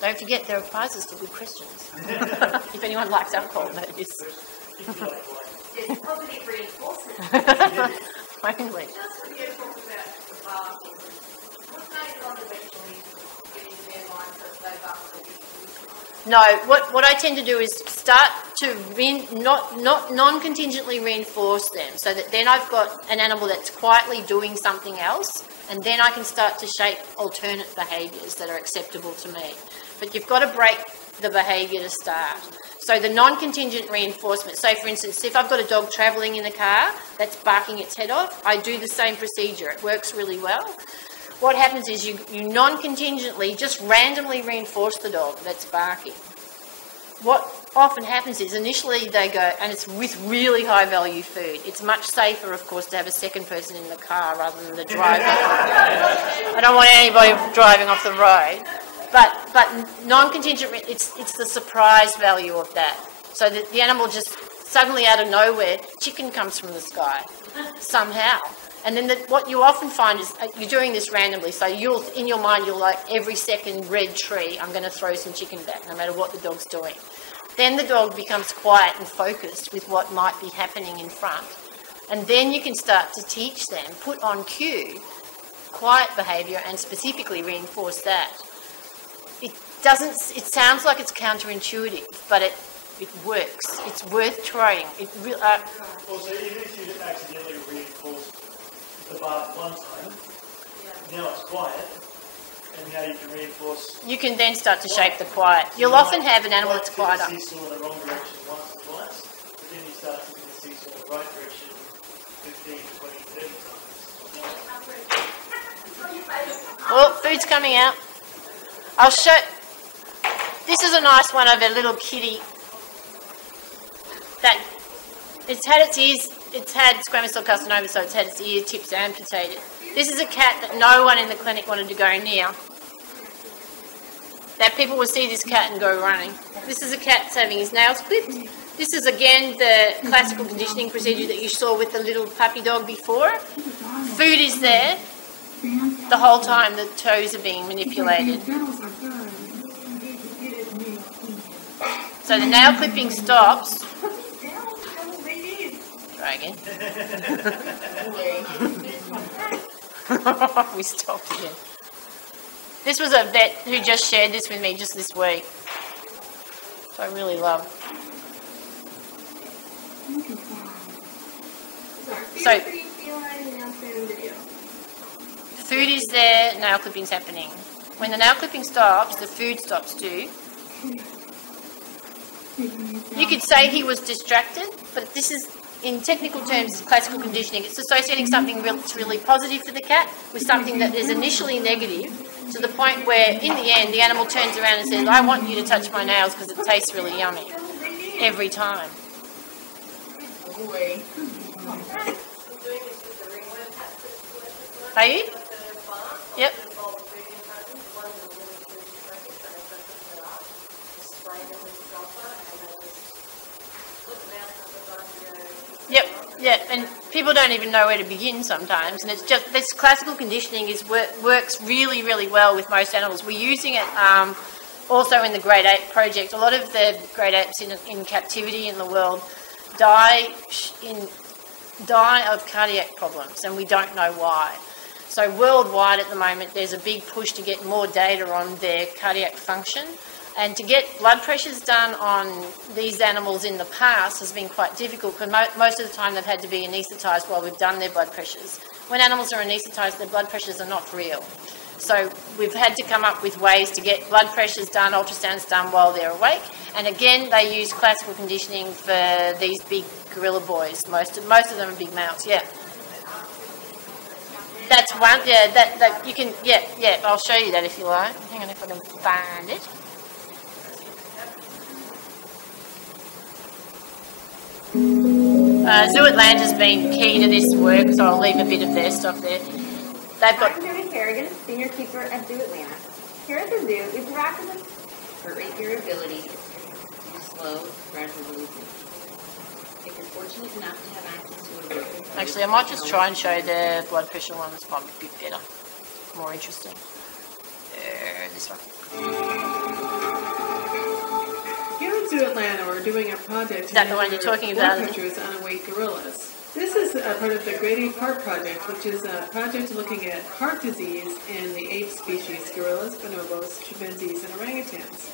Don't forget there are prizes for good questions. If anyone likes alcohol, that is. It's positive reinforcement. Finally. Just when you talked about the barking, what made it on eventually get into their minds that they bark so big? No, what I tend to do is start to not non-contingently reinforce them, so that then I've got an animal that's quietly doing something else, and then I can start to shape alternate behaviours that are acceptable to me. But you've got to break the behaviour to start. So the non-contingent reinforcement, so for instance, if I've got a dog travelling in the car that's barking its head off, I do the same procedure. It works really well. What happens is you non-contingently just randomly reinforce the dog that's barking. What often happens is initially they go, and it's with really high value food. It's much safer, of course, to have a second person in the car rather than the driver. I don't want anybody driving off the road. But non-contingent, it's the surprise value of that. So that the animal just suddenly out of nowhere, chicken comes from the sky somehow. And then what you often find is you're doing this randomly. So in your mind, you're like, every second red tree, I'm going to throw some chicken back, no matter what the dog's doing. Then the dog becomes quiet and focused with what might be happening in front. And then you can start to teach them, put on cue, quiet behaviour and specifically reinforce that. It sounds like it's counterintuitive, but it works. It's worth trying. Also, even if you accidentally reinforce the bark one time, now it's quiet, and now you can reinforce. You can then start to shape the quiet. You'll often have an animal that's quieter. You might seesaw in the wrong direction once or twice, but then you start to get the seesaw in the right direction 15, 20, 30 times. Oh, food's coming out. I'll show. This is a nice one of a little kitty that it's had its ears, it's had squamous cell carcinoma, so it's had its ear tips amputated. This is a cat that no one in the clinic wanted to go near. That people would see this cat and go running. This is a cat that's having his nails clipped. This is again the classical conditioning procedure that you saw with the little puppy dog before. Food is there. The whole time the toes are being manipulated. So the nail clipping stops. Try again. We stopped again. This was a vet who just shared this with me just this week. Which I really love. So food is there, nail clipping's happening. When the nail clipping stops, the food stops too. You could say he was distracted, but this is, in technical terms, classical conditioning. It's associating something that's really positive for the cat with something that is initially negative, to the point where, in the end, the animal turns around and says, I want you to touch my nails because it tastes really yummy. Every time. Are you? Yep. Yep, yeah, and people don't even know where to begin sometimes, and it's just, this classical conditioning works really, really well with most animals. We're using it also in the Great Ape Project. A lot of the great apes in captivity in the world die in die of cardiac problems, and we don't know why. So worldwide at the moment, there's a big push to get more data on their cardiac function, and to get blood pressures done on these animals in the past has been quite difficult, because most of the time they've had to be anaesthetised while we've done their blood pressures. When animals are anaesthetised, their blood pressures are not real. So we've had to come up with ways to get blood pressures done, ultrasounds done while they're awake. And again, they use classical conditioning for these big gorilla boys. Most of them are big males, yeah. That's one, yeah, that you can, yeah, I'll show you that if you like. Hang on if I can find it. Zoo Atlanta's been key to this work, so I'll leave a bit of their stuff there. They've got... I'm Judy Kerrigan, Senior Keeper at Zoo Atlanta. Here at the zoo, we practice for rate your ability to slow, gradual releasing. If you're fortunate enough to have access to a rope... Actually, I might just try and show the blood pressure ones. Might be a bit better, more interesting. This one. Here at Zoo Atlanta, we're doing a project to Is that the one you're talking about? blood pressures on awake gorillas. This is a part of the Gregory Heart Project, which is a project looking at heart disease in the ape species, gorillas, bonobos, chimpanzees, and orangutans.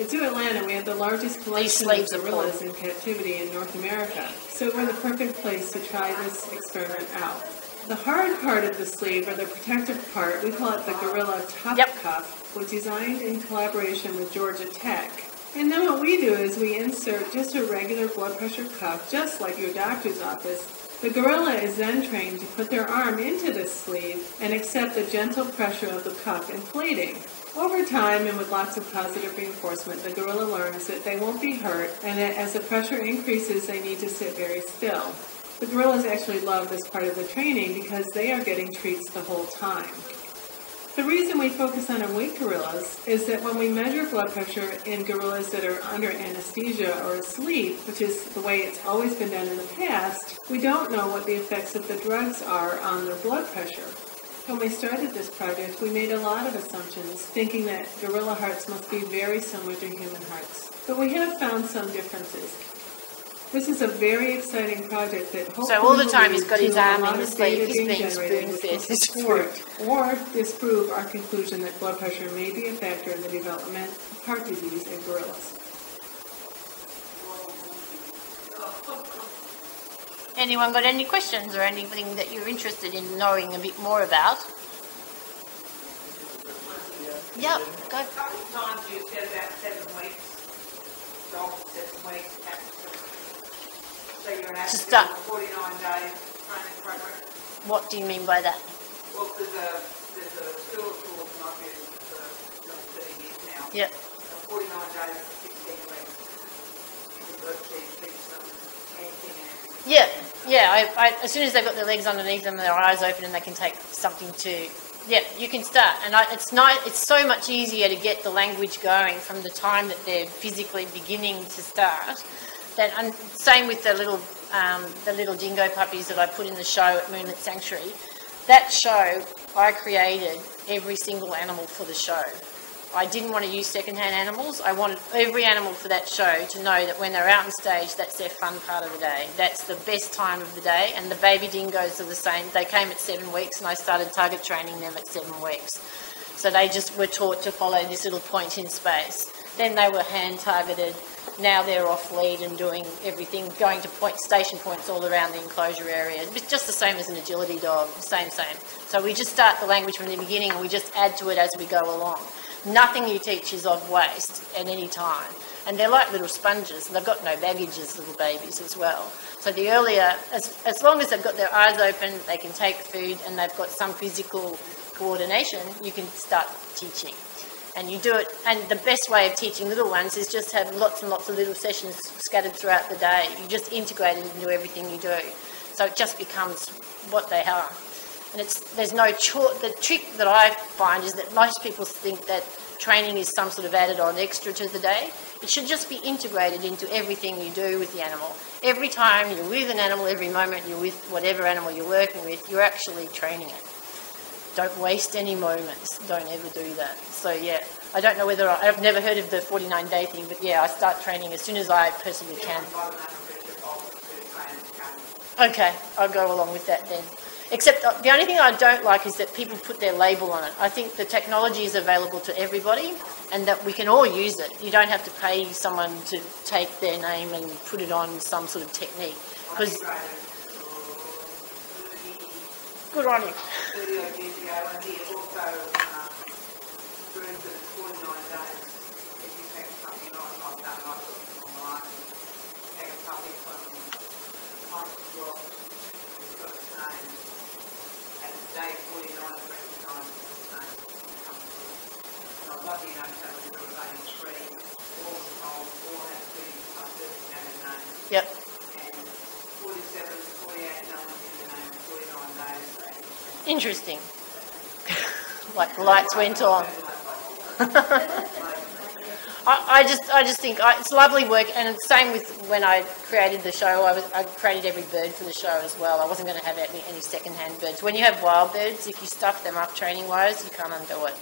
At Zoo Atlanta, we have the largest collection of gorillas in captivity in North America, so we're the perfect place to try this experiment out. The hard part of the sleeve, or the protective part, we call it the gorilla top cuff, was designed in collaboration with Georgia Tech. And then what we do is we insert just a regular blood pressure cuff, just like your doctor's office. The gorilla is then trained to put their arm into this sleeve and accept the gentle pressure of the cuff, inflating. Over time, and with lots of positive reinforcement, the gorilla learns that they won't be hurt, and that as the pressure increases, they need to sit very still. The gorillas actually love this part of the training because they are getting treats the whole time. The reason we focus on awake gorillas is that when we measure blood pressure in gorillas that are under anesthesia or asleep, which is the way it's always been done in the past, we don't know what the effects of the drugs are on their blood pressure. When we started this project, we made a lot of assumptions, thinking that gorilla hearts must be very similar to human hearts. But we have found some differences. This is a very exciting project that hopefully So all the time will he's got lead his to a arm lot in of the sleeve, data he's being being generated which spoon-fed. will support or disprove our conclusion that blood pressure may be a factor in the development of heart disease in gorillas. Anyone got any questions or anything that you're interested in knowing a bit more about? Yeah, go. A couple of times you said about 7 weeks, dog 7 weeks, cat 7 weeks. So you're going to have to do a 49-day training program. What do you mean by that? Well, there's a school of tools and I've been for 30 years now. Yeah. So 49 days, 16 weeks. You can virtually teach them anything and everything. Yeah. As soon as they've got their legs underneath them and their eyes open and they can take something to, you can start. And it's so much easier to get the language going from the time that they're physically beginning to start. And same with the little dingo puppies that I put in the show at Moonlit Sanctuary. That show, I created every single animal for the show. I didn't want to use second-hand animals. I wanted every animal for that show to know that when they're out on stage, that's their fun part of the day. That's the best time of the day. And the baby dingoes are the same. They came at 7 weeks and I started target training them at 7 weeks. So they just were taught to follow this little point in space. Then they were hand targeted. Now they're off lead and doing everything, going to station points all around the enclosure area. It's just the same as an agility dog, same. So we just start the language from the beginning and we just add to it as we go along. Nothing you teach is of waste at any time. And they're like little sponges. They've got no baggage as little babies as well. So the earlier, as long as they've got their eyes open, they can take food and they've got some physical coordination, you can start teaching. And you do it, and the best way of teaching little ones is just have lots and lots of little sessions scattered throughout the day. You just integrate it into everything you do. So it just becomes what they are. And there's no the trick that I find is that most people think that training is some sort of added on extra to the day. It should just be integrated into everything you do with the animal. Every time you're with an animal, every moment you're with whatever animal you're working with, you're actually training it. Don't waste any moments. Don't ever do that. So I don't know whether I've never heard of the 49-day thing, but I start training as soon as I possibly can. Okay, I'll go along with that then. Except the only thing I don't like is that people put their label on it. I think the technology is available to everybody and that we can all use it. You don't have to pay someone to take their name and put it on some sort of technique. Because good on you. 30 odd years ago, and he also during the 49 days, if you take something like that, and I took it online, take a puppy from Hyena, well, it's got its name, and day 49 is recognised as its name. And I was lucky enough to have a little baby tree, all was told, all had feeding clusters and had a name. Yep. And 47, 48, no one did the name, 49 days. Interesting. Like the lights went on. I just think it's lovely work, and it's the same with when I created the show. I created every bird for the show as well. I wasn't going to have any second-hand birds. When you have wild birds, if you stuff them up training-wise, you can't undo it.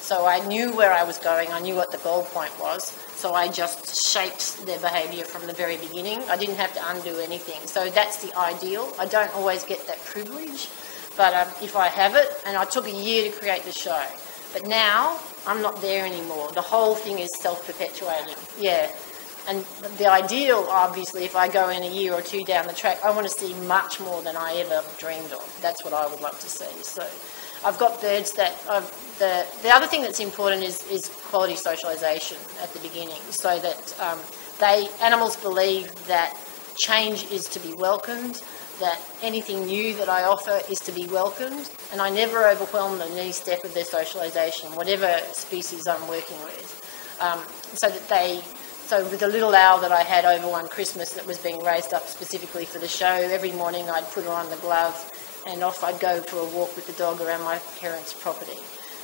So I knew where I was going. I knew what the goal point was. So I just shaped their behaviour from the very beginning. I didn't have to undo anything. So that's the ideal. I don't always get that privilege. But if I have it, and I took a year to create the show, but now I'm not there anymore. The whole thing is self-perpetuating. Yeah. And the ideal, obviously, if I go in a year or two down the track, I want to see much more than I ever dreamed of. That's what I would love to see. So I've got birds that the other thing that's important is quality socialisation at the beginning, so that animals believe that change is to be welcomed, that anything new that I offer is to be welcomed, and I never overwhelm them in any step of their socialisation, whatever species I'm working with. So with the little owl that I had over one Christmas that was being raised up specifically for the show, every morning I'd put her on the glove and off I'd go for a walk with the dog around my parents' property.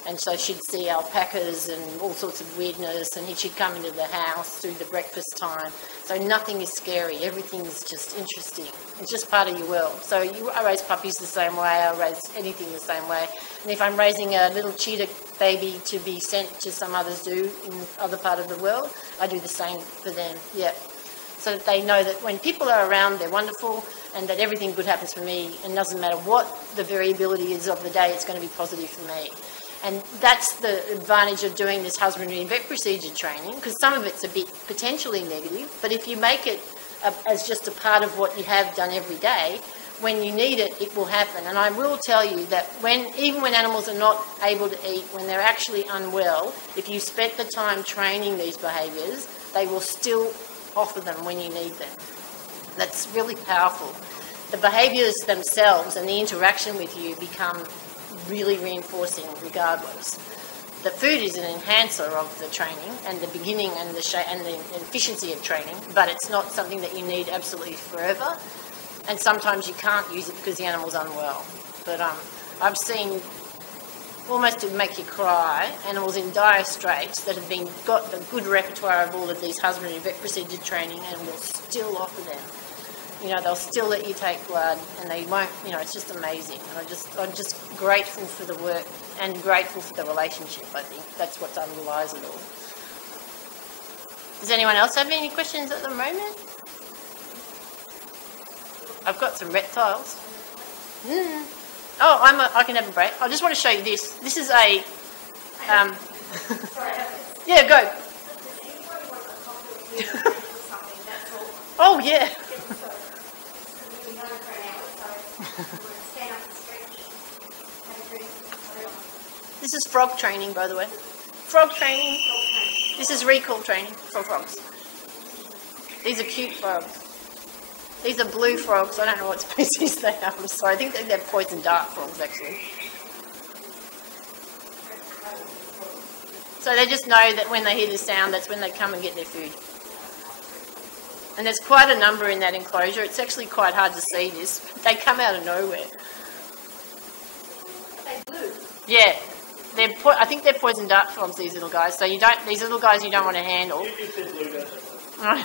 And so she'd see alpacas and all sorts of weirdness, and she'd come into the house through the breakfast time. So nothing is scary, everything's just interesting. It's just part of your world. So I raise puppies the same way, I raise anything the same way. And if I'm raising a little cheetah baby to be sent to some others do in other part of the world, I do the same for them, yeah. So that they know that when people are around, they're wonderful, and that everything good happens for me, and doesn't matter what the variability is of the day, it's going to be positive for me. And that's the advantage of doing this husbandry and vet procedure training, because some of it's a bit potentially negative, but if you make it as just a part of what you have done every day, when you need it, it will happen. And I will tell you that even when animals are not able to eat, when they're actually unwell, if you spent the time training these behaviours, they will still offer them when you need them. That's really powerful. The behaviours themselves and the interaction with you become really reinforcing regardless. The food is an enhancer of the training and the beginning and the efficiency of training, but it's not something that you need absolutely forever. And sometimes you can't use it because the animal's unwell. But I've seen, almost to make you cry, animals in dire straits that have got the good repertoire of all of these husbandry and vet procedure training and will still offer them. You know, they'll still let you take blood and they won't, you know, it's just amazing. And I'm just grateful for the work and grateful for the relationship, I think. That's what underlies it all. Does anyone else have any questions at the moment? I've got some reptiles. Oh, I can have a break. I just want to show you this. This is a... yeah, go. Oh, yeah. This is frog training, by the way. Frog training. This is recall training for frogs. These are cute frogs. These are blue frogs. I don't know what species they are. I'm sorry. I think they're poison dart frogs, actually. So they just know that when they hear the sound, that's when they come and get their food. And there's quite a number in that enclosure. It's actually quite hard to see this. They come out of nowhere. They blue. Yeah. I think they're poison dart frogs, these little guys. So these little guys you don't want to handle. If they're blue, don't.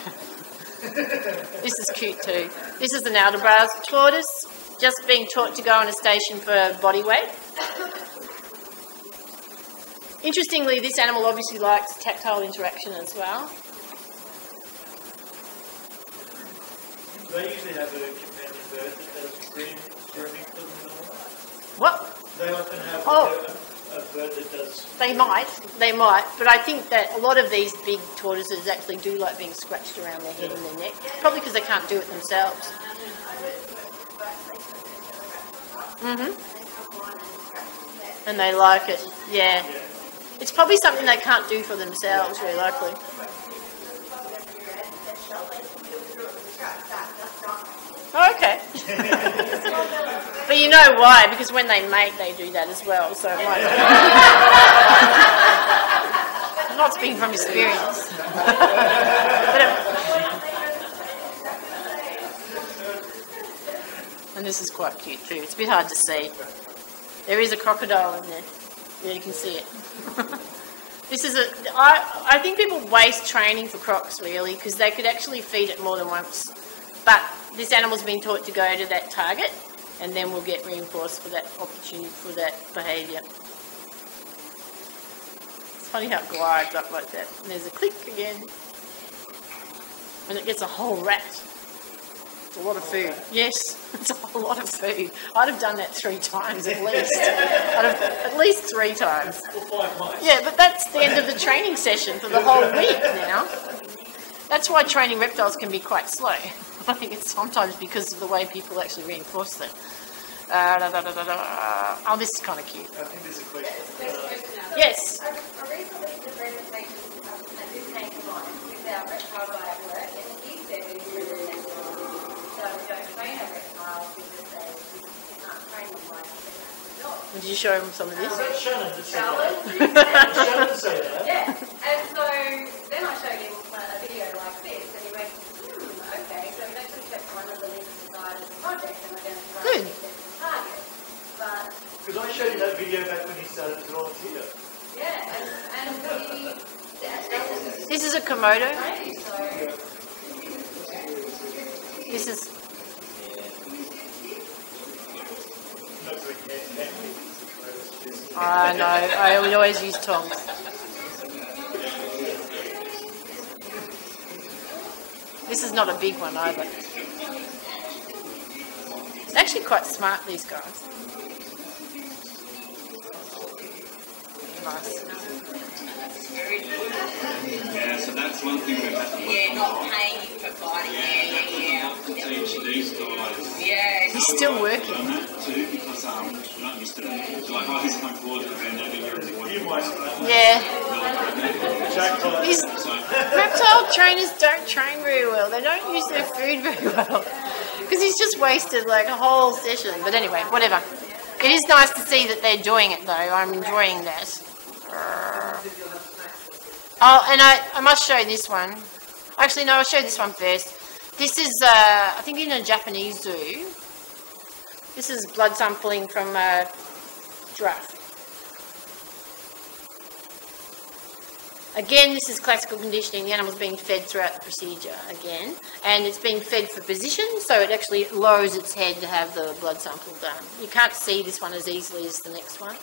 This is cute too. This is an Aldebrow's tortoise, just being taught to go on a station for body weight. Interestingly, this animal obviously likes tactile interaction as well. They usually have a companion bird bird that does grooming for them and all that? What? They often have Oh. a bird that does. They might, but I think that a lot of these big tortoises actually do like being scratched around their head and their neck, probably because they can't do it themselves. And they like it, yeah. It's probably something they can't do for themselves, very likely. Oh, okay. But you know why? Because when they mate, they do that as well. So it might. I'm not speaking from experience. And this is quite cute too. It's a bit hard to see. There is a crocodile in there. Yeah, you can see it. This is I think people waste training for crocs really because they could actually feed it more than once. But this animal's been taught to go to that target and then we'll get reinforced for that opportunity, for that behaviour. It's funny how it glides up like that. And there's a click again. And it gets a whole rat. It's a lot of food. Yes, it's a whole lot of food. I'd have done that 3 times at least. At least 3 times. Or 5 mice. Yeah, but that's the end of the training session for the whole week now. That's why training reptiles can be quite slow. I think it's sometimes because of the way people actually reinforce them. Oh, this is kind of cute. I think there's a question. Yes. I recently did a presentation at this came to mind with our reptile guy at work, and he said we really so we don't train our reptiles because they can't train them like dogs. Did you show him some of this? Shannon did say that. Shannon say that. Yeah, and so then I showed him a video like this, and he went, okay, so we've actually kept one of the links aside as a project, and we're going to try Good. and get the target. But Because I showed you that video back when he started as a volunteer. yeah, and he This is a Komodo. training, so This is. Not very careful. I know. I would always use tongs. This is not a big one either. They're actually quite smart, these guys. Nice. Yeah, so that's one thing we've had to work on. not paying you for biting. Yeah, that was a lot to teach these guys. Yeah. He's still working. And that too, because we're not used to it. So like, he's come forward and they're never here as You might Yeah. jackpot. These reptile trainers don't train very well. They don't use their food very well. Because he's just wasted like a whole session. But anyway, whatever. It is nice to see that they're doing it though. I'm enjoying that. Oh, and I must show this one. Actually, no, I'll show this one first. This is, I think in a Japanese zoo. This is blood sampling from a giraffe. Again, this is classical conditioning. The animal's being fed throughout the procedure again. And it's being fed for position, so it actually lowers its head to have the blood sample done. You can't see this one as easily as the next one.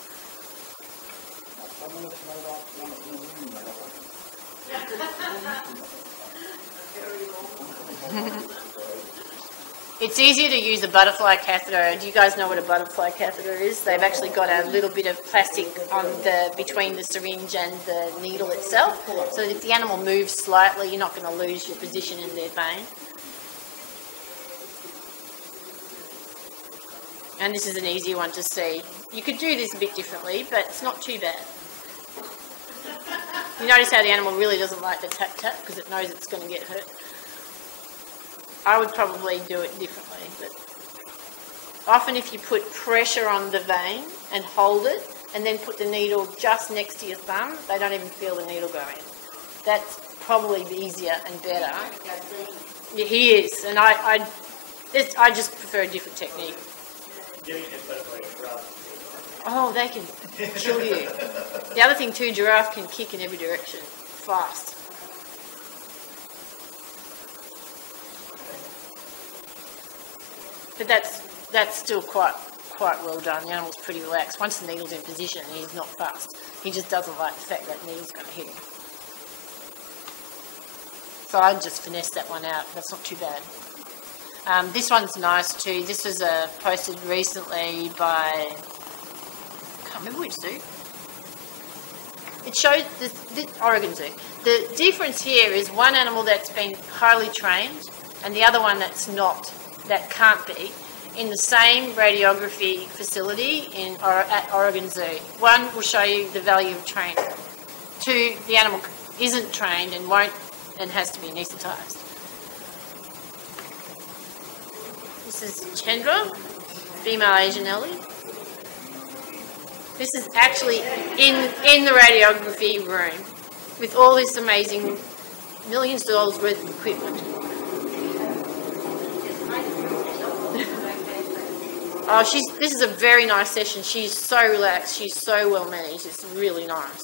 It's easier to use a butterfly catheter. Do you guys know what a butterfly catheter is? They've actually got a little bit of plastic on between the syringe and the needle itself, so that if the animal moves slightly, you're not going to lose your position in their vein. And this is an easier one to see. You could do this a bit differently, but it's not too bad. You notice how the animal really doesn't like the tap-tap because it knows it's going to get hurt. I would probably do it differently, but often if you put pressure on the vein and hold it and then put the needle just next to your thumb, they don't even feel the needle go in. That's probably easier and better. Yeah, he is, and I just prefer a different technique. Oh, they can kill you. The other thing too, giraffe can kick in every direction, fast. But that's still quite well done. The animal's pretty relaxed. Once the needle's in position, he's not fast. He just doesn't like the fact that needle's going to hit him. So I'd just finesse that one out. That's not too bad. This one's nice too. This was posted recently by, I can't remember which zoo. It shows the Oregon Zoo. The difference here is one animal that's been highly trained and the other one that's not, that can't be, in the same radiography facility at Oregon Zoo. One will show you the value of training. Two, the animal isn't trained and won't and has to be anaesthetised. This is Chandra, female Asian Ellie. This is actually in the radiography room with all this amazing millions of dollars worth of equipment. Oh, this is a very nice session. She's so relaxed. She's so well managed. It's really nice.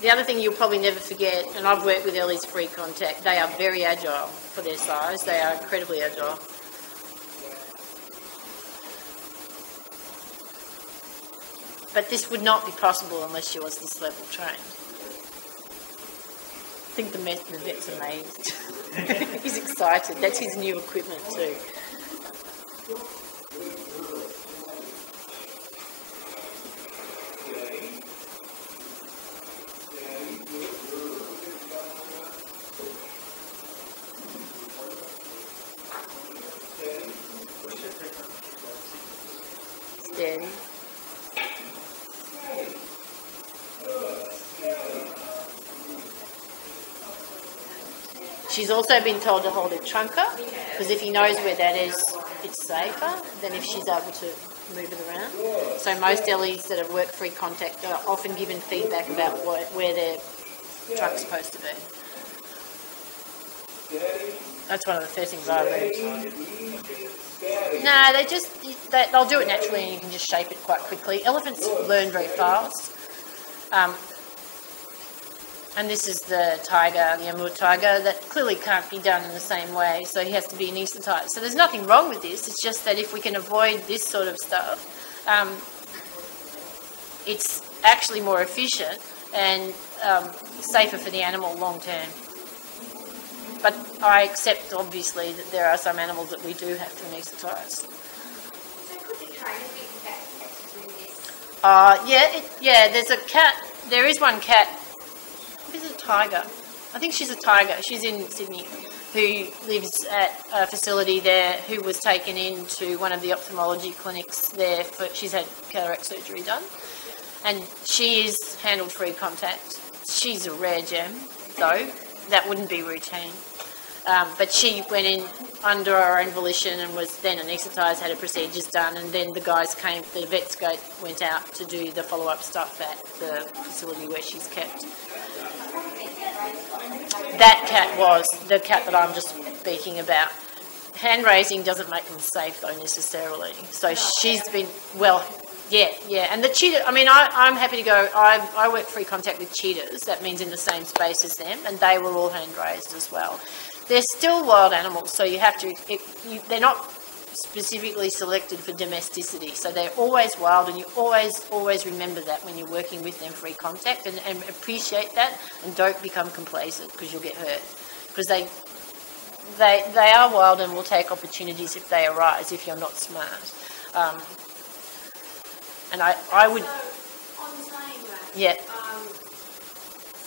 The other thing you'll probably never forget, and I've worked with Ellie's free contact, they are very agile for their size. They are incredibly agile. But this would not be possible unless she was this level trained. I think the vet's amazed. He's excited. That's his new equipment too. Steady. She's also been told to hold her trunker, because if he knows where that is, it's safer than if she's able to move it around. So most Ellies that have worked free contact are often given feedback about where their trunk's supposed to be. That's one of the first things I learned. No, they'll do it naturally and you can just shape it quite quickly. Elephants learn very fast. And this is the tiger, the Amur tiger, that clearly can't be done in the same way, so he has to be anaesthetised. So there's nothing wrong with this, it's just that if we can avoid this sort of stuff, it's actually more efficient and safer for the animal long term. But I accept, obviously, that there are some animals that we do have to anaesthetise. So could you train a big cat to do this? Yeah, there's a cat, there is one cat. This is a tiger. I think she's a tiger. She's in Sydney, who lives at a facility there, who was taken into one of the ophthalmology clinics there. She's had cataract surgery done. And she is handled free contact. She's a rare gem, though. That wouldn't be routine. But she went in under her own volition and was then anaesthetised, had her procedures done, and then the vets went out to do the follow-up stuff at the facility where she's kept. That cat was the cat that I'm just speaking about. Hand raising doesn't make them safe though necessarily. So she's been, well, yeah. And the cheetah, I mean, I'm happy to go, I work free contact with cheetahs, that means in the same space as them, and they were all hand raised as well. They're still wild animals, so you have to, they're not specifically selected for domesticity, so they're always wild, and you always remember that when you're working with them free contact, and appreciate that, and don't become complacent because you'll get hurt, because they are wild and will take opportunities if they arise if you're not smart. And I would. So, on saying that, yeah.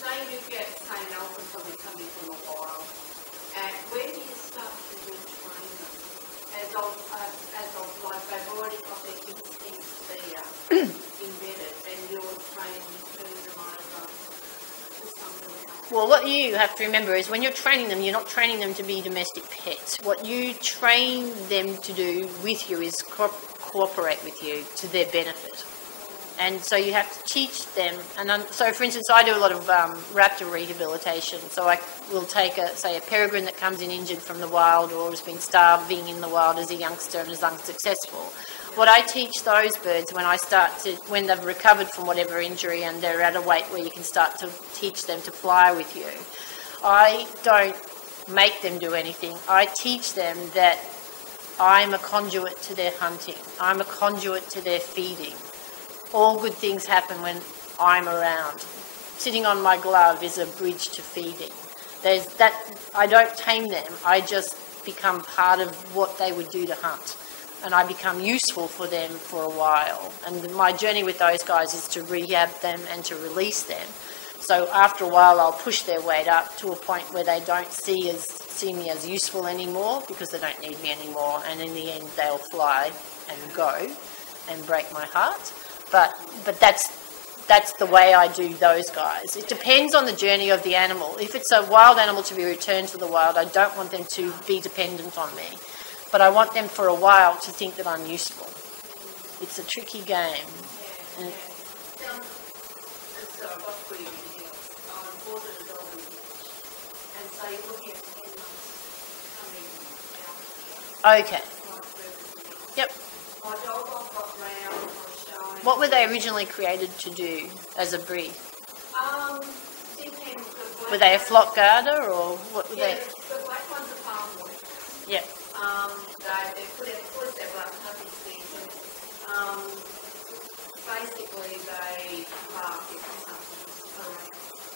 say you get, say, an elephant probably coming from the wild, and where do you start to retrain them? As like they've already got their instincts there embedded, and you're training to turn them over to something else. Well, what you have to remember is when you're training them, you're not training them to be domestic pets. What you train them to do with you is cooperate with you to their benefit. And so you have to teach them, and so for instance I do a lot of raptor rehabilitation, so I will take a peregrine that comes in injured from the wild or has been starving in the wild as a youngster and is unsuccessful. What I teach those birds when they've recovered from whatever injury and they're at a weight where you can start to teach them to fly with you, I don't make them do anything. I teach them that I'm a conduit to their hunting. I'm a conduit to their feeding. All good things happen when I'm around. Sitting on my glove is a bridge to feeding. There's that, I don't tame them, I just become part of what they would do to hunt. And I become useful for them for a while. And my journey with those guys is to rehab them and to release them. So after a while, I'll push their weight up to a point where they don't see me as useful anymore because they don't need me anymore. And in the end, they'll fly and go and break my heart. But that's the way I do those guys. It depends on the journey of the animal. If it's a wild animal to be returned to the wild, I don't want them to be dependent on me. But I want them for a while to think that I'm useful. It's a tricky game. And So I've got 3 years. I bought a dog and so you're looking at 10 months coming out. okay. Yep. My dog I've got round, I'm showing. What were they originally created to do as a breed? Depends. Were they a flock guarder or what were they? The black ones are farm work. Yep. They put their black puppy season. Basically, they mark it for something around.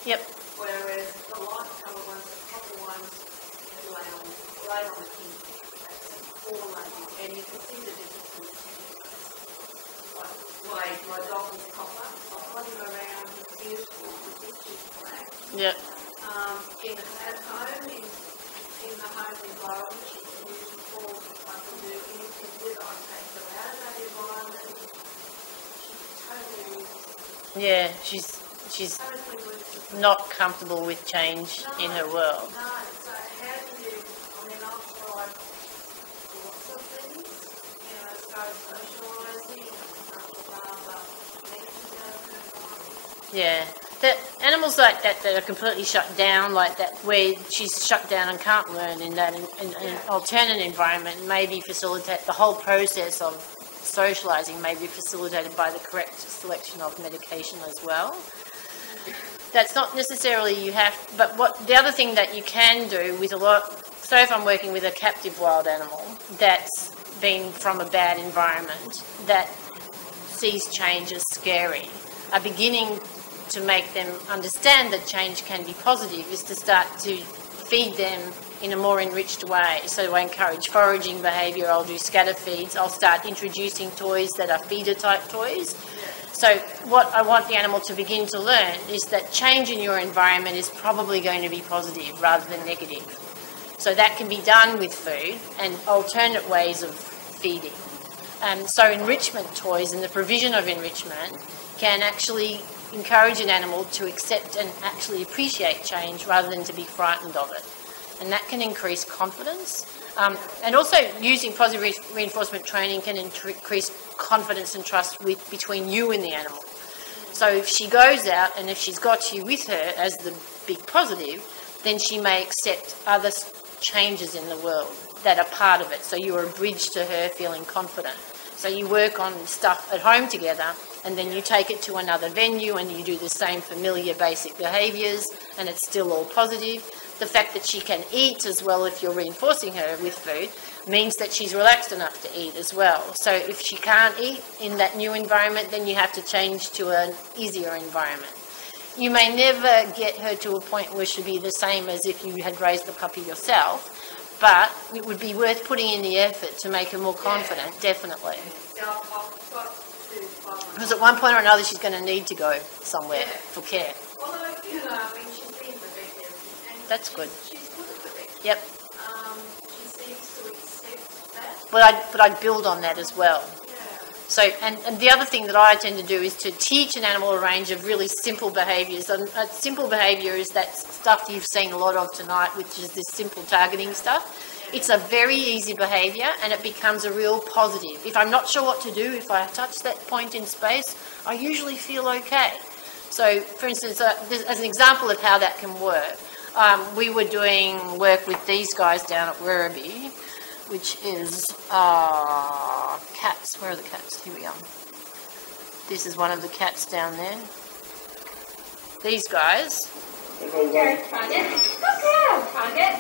Yep. Whereas the light colour ones, the copper ones, they lay on the king. That's all they do. And you can see the difference in the like my dog is copper. I've got him around. He's beautiful. He's black. Yep. At home, in the home environment, she's beautiful. I can do anything with her. I take her out of that environment. She's totally useful. Yeah, she's Totally useful. not comfortable with change in her world. No, so how do you, I've tried lots of things, start socialising, Yeah. The animals like that are completely shut down, like that, where she's shut down and can't learn in that in an alternate environment, maybe facilitate the whole process of socialising, may be facilitated by the correct selection of medication as well. That's not necessarily you have, but the other thing that you can do with so if I'm working with a captive wild animal that's been from a bad environment, that sees change as scary, a beginning to make them understand that change can be positive is to start to feed them in a more enriched way. So I encourage foraging behaviour, I'll do scatter feeds, I'll start introducing toys that are feeder type toys. So what I want the animal to begin to learn is that change in your environment is probably going to be positive rather than negative. So that can be done with food and alternate ways of feeding. So enrichment toys and the provision of enrichment can actually encourage an animal to accept and actually appreciate change rather than to be frightened of it. And that can increase confidence. And also using positive reinforcement training can increase confidence and trust between you and the animal. So if she goes out and if she's got you with her as the big positive, then she may accept other changes in the world that are part of it. So you're a bridge to her feeling confident. So you work on stuff at home together and then you take it to another venue and you do the same familiar basic behaviours and it's still all positive. The fact that she can eat as well if you're reinforcing her with food means that she's relaxed enough to eat as well. So if she can't eat in that new environment, then you have to change to an easier environment. You may never get her to a point where she'll be the same as if you had raised the puppy yourself, but it would be worth putting in the effort to make her more confident, definitely. Because at one point or another she's going to need to go somewhere for care. Although, she's been with it. That's good. She's good with it. Yep. She seems to accept that. But I'd build on that as well. So, and the other thing that I tend to do is to teach an animal a range of really simple behaviours. And a simple behaviour is that stuff you've seen a lot of tonight, which is this simple targeting stuff. It's a very easy behaviour and it becomes a real positive. If I'm not sure what to do, if I touch that point in space, I usually feel okay. So, for instance, as an example of how that can work, we were doing work with these guys down at Werribee, which is cats. Where are the cats? Here we are. This is one of the cats down there. These guys.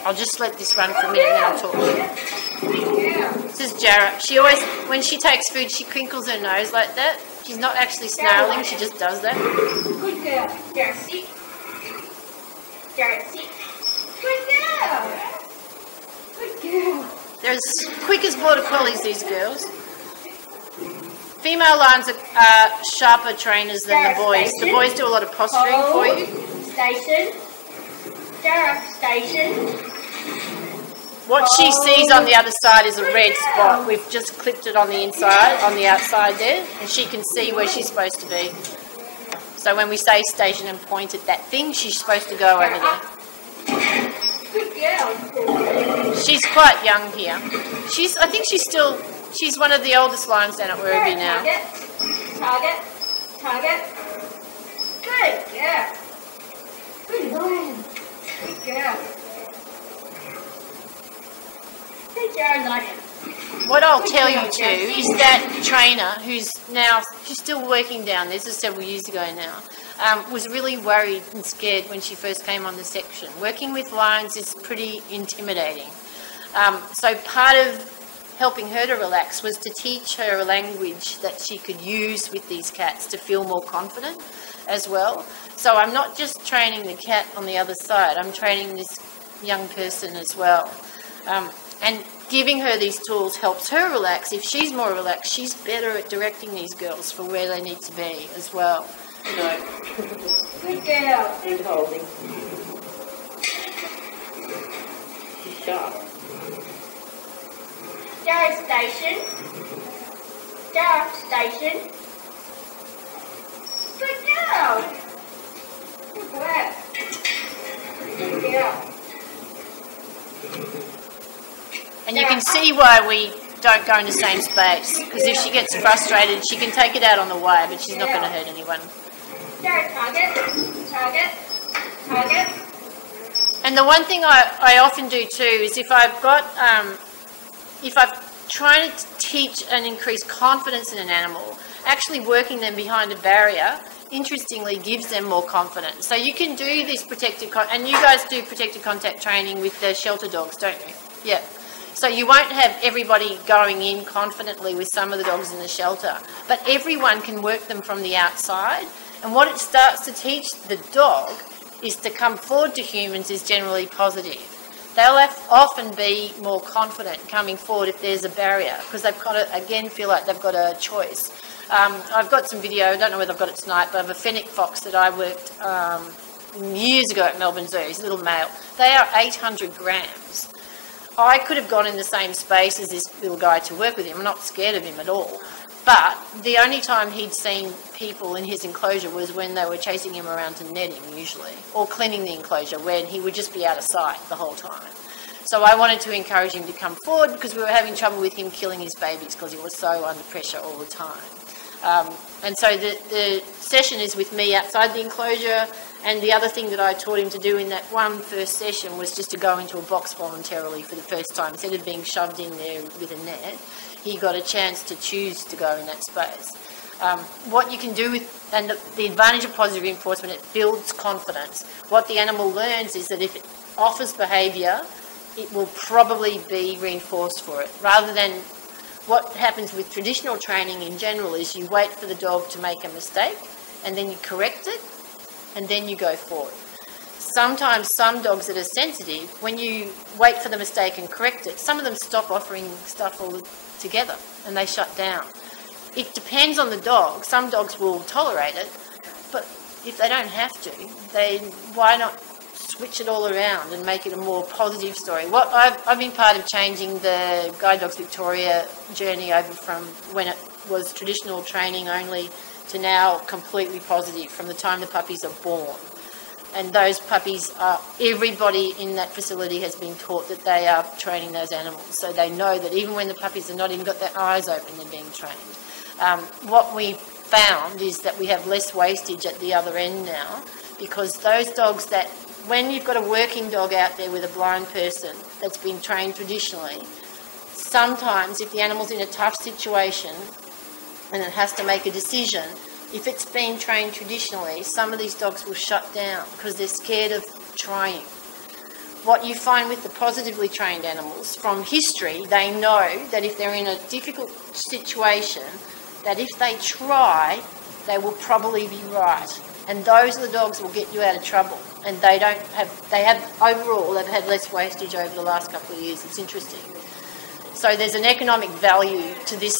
I'll just let this run for a minute and then I'll talk to you. This is Jarrah. She always, when she takes food, she crinkles her nose like that. She's not actually snarling, she just does that. Good girl. Jared, sit. Jared, sit. Good girl. Good girl. They're as quick as border collies, these girls. Female lions are sharper trainers than the boys. The boys do a lot of posturing for you. Station. Jared, station. What she sees on the other side is a red spot. We've just clipped it on the inside, on the outside there, and she can see where she's supposed to be. So when we say station and point at that thing, she's supposed to go over there. Good girl. She's quite young here. I think she's one of the oldest lions down at Werribee now. Target. Target. Good girl. Good lion. Good girl. What I'll tell you too is that trainer, who's still working down there, this is several years ago now, was really worried and scared when she first came on the section. Working with lions is pretty intimidating. So part of helping her to relax was to teach her a language that she could use with these cats to feel more confident as well. So I'm not just training the cat on the other side, I'm training this young person as well. And giving her these tools helps her relax. If she's more relaxed, she's better at directing these girls for where they need to be as well. No. Good girl. Good holding. She's sharp. Jared, station. Jared, station. Good girl. Good work. Good girl. And you can see why we don't go in the same space, because if she gets frustrated, she can take it out on the wire, but she's not going to hurt anyone. Jared, target. Target. And the one thing I often do too is if I'm trying to teach and increase confidence in an animal, actually working them behind a barrier, interestingly, gives them more confidence. So you can do this and you guys do protected contact training with the shelter dogs, don't you? Yeah. So you won't have everybody going in confidently with some of the dogs in the shelter, but everyone can work them from the outside. And what it starts to teach the dog is to come forward to humans is generally positive. They'll often be more confident coming forward if there's a barrier, because they've got to, again, feel like they've got a choice. I've got some video, I don't know whether I've got it tonight, but of a fennec fox that I worked years ago at Melbourne Zoo. He's a little male. They are 800 grams. I could have gone in the same space as this little guy to work with him. I'm not scared of him at all. But the only time he'd seen people in his enclosure was when they were chasing him around to net him, usually, or cleaning the enclosure, when he would just be out of sight the whole time. So I wanted to encourage him to come forward because we were having trouble with him killing his babies because he was so under pressure all the time. And so the session is with me outside the enclosure, and the other thing that I taught him to do in that first session was just to go into a box voluntarily for the first time. Instead of being shoved in there with a net, he got a chance to choose to go in that space. What you can do with, and the advantage of positive reinforcement, it builds confidence. What the animal learns is that if it offers behaviour, it will probably be reinforced for it, rather than what happens with traditional training in general is you wait for the dog to make a mistake and then you correct it and then you go forward. Sometimes some dogs that are sensitive, when you wait for the mistake and correct it, some of them stop offering stuff altogether and they shut down. It depends on the dog. Some dogs will tolerate it, but if they don't have to, why not switch it all around and make it a more positive story? What I've been part of changing the Guide Dogs Victoria journey over from when it was traditional training only to now completely positive from the time the puppies are born. And those puppies everybody in that facility has been taught that they are training those animals. So they know that even when the puppies have not even got their eyes open, they're being trained. What we found is that we have less wastage at the other end now, because those dogs that, when you've got a working dog out there with a blind person that's been trained traditionally, sometimes if the animal's in a tough situation and it has to make a decision, if it's been trained traditionally, some of these dogs will shut down because they're scared of trying. What you find with the positively trained animals, from history, they know that if they're in a difficult situation, that if they try, they will probably be right. And those are the dogs that will get you out of trouble. And they have overall, they've had less wastage over the last couple of years. It's interesting. So there's an economic value to this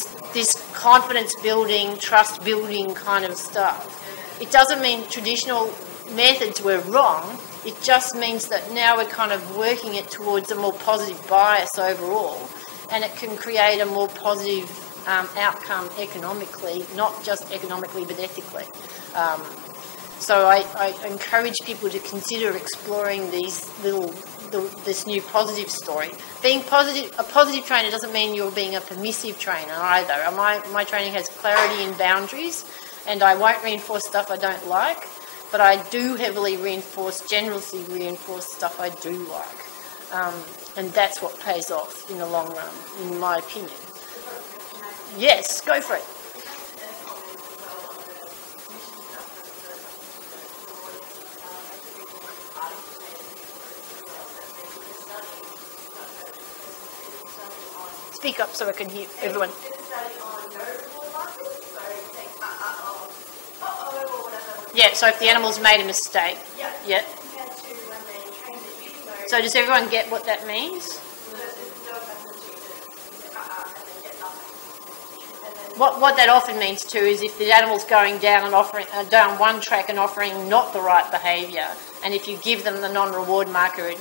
confidence building, trust building kind of stuff. It doesn't mean traditional methods were wrong. It just means that now we're kind of working it towards a more positive bias overall, and it can create a more positive outcome economically, not just economically but ethically. So I encourage people to consider exploring this new positive story. Being a positive trainer doesn't mean you're being a permissive trainer either. My training has clarity and boundaries, and I won't reinforce stuff I don't like, but I do heavily generously reinforce stuff I do like. And that's what pays off in the long run, in my opinion. Yes, go for it. Speak up so I can hear everyone. Yeah, so if the animal's made a mistake. Yeah. So does everyone get what that means? What that often means too is if the animal's going down and down one track and offering not the right behaviour, and if you give them the non-reward marker, it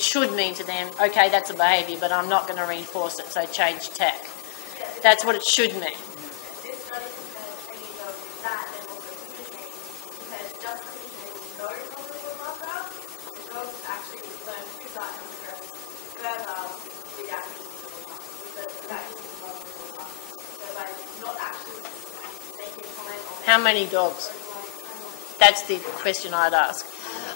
should mean to them, okay, that's a behaviour, but I'm not going to reinforce it, so change tack. That's what it should mean. How many dogs? That's the question I'd ask.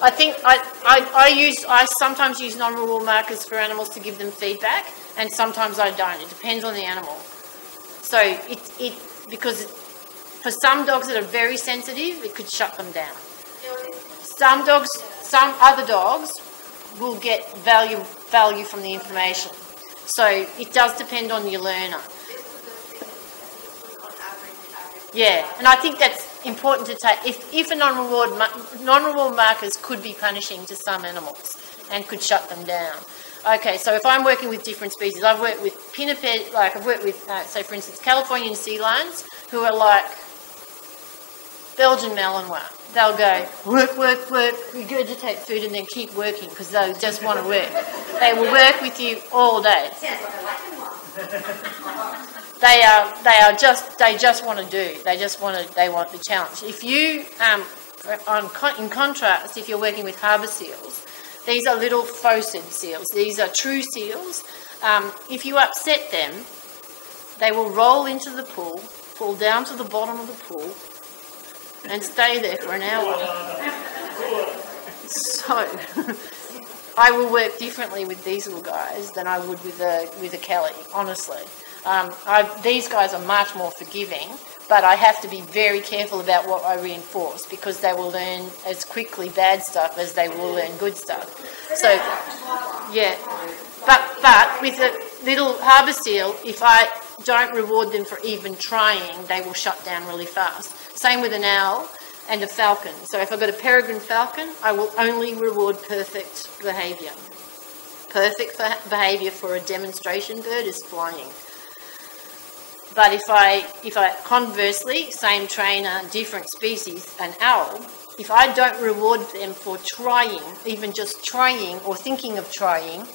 I think I sometimes use non-reward markers for animals to give them feedback, and sometimes I don't. It depends on the animal. So because for some dogs that are very sensitive, it could shut them down. Some other dogs will get value from the information. So it does depend on your learner. Yeah, and I think that's important to take. If a non-reward markers could be punishing to some animals and could shut them down. Okay, so if I'm working with different species, I've worked with pinniped, I've worked with, say for instance, Californian sea lions, who are like Belgian Malinois. They'll go, work, regurgitate food and then keep working because they just want to work. They will work with you all day. They just want to do. They want the challenge. If you, in contrast, if you're working with harbour seals, these are little faucid seals. These are true seals. If you upset them, they will roll into the pool, fall down to the bottom of the pool, and stay there for an hour. So, I will work differently with these little guys than I would with a Kelly, honestly. These guys are much more forgiving, but I have to be very careful about what I reinforce because they will learn as quickly bad stuff as they will learn good stuff. So, yeah. But with a little harbour seal, if I don't reward them for even trying, they will shut down really fast. Same with an owl and a falcon. So if I've got a peregrine falcon, I will only reward perfect behaviour. Perfect behaviour for a demonstration bird is flying. But if I conversely, same trainer, different species, an owl, if I don't reward them for trying, even just trying or thinking of trying,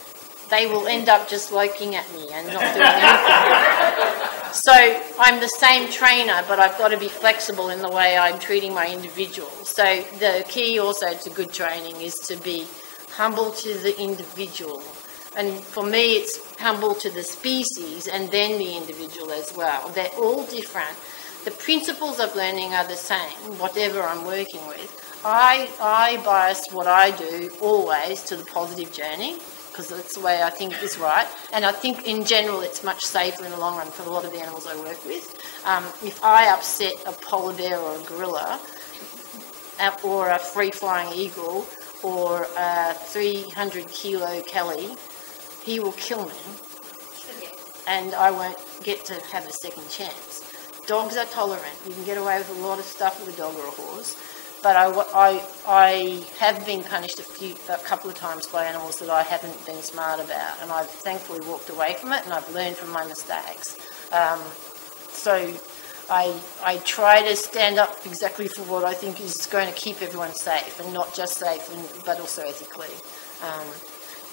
they will end up just looking at me and not doing anything. So I'm the same trainer, but I've got to be flexible in the way I'm treating my individuals. So the key also to good training is to be humble to the individual. And for me, it's humble to the species and then the individual as well. They're all different. The principles of learning are the same, whatever I'm working with. I bias what I do always to the positive journey, because that's the way I think is right. And I think in general it's much safer in the long run for a lot of the animals I work with. If I upset a polar bear or a gorilla, or a free-flying eagle, or a 300-kilo Kelly, he will kill me, and I won't get to have a second chance. dogs are tolerant. You can get away with a lot of stuff with a dog or a horse. But I have been punished a couple of times by animals that I haven't been smart about, and I've thankfully walked away from it, and I've learned from my mistakes. So I try to stand up exactly for what I think is going to keep everyone safe, and not just safe, but also ethically.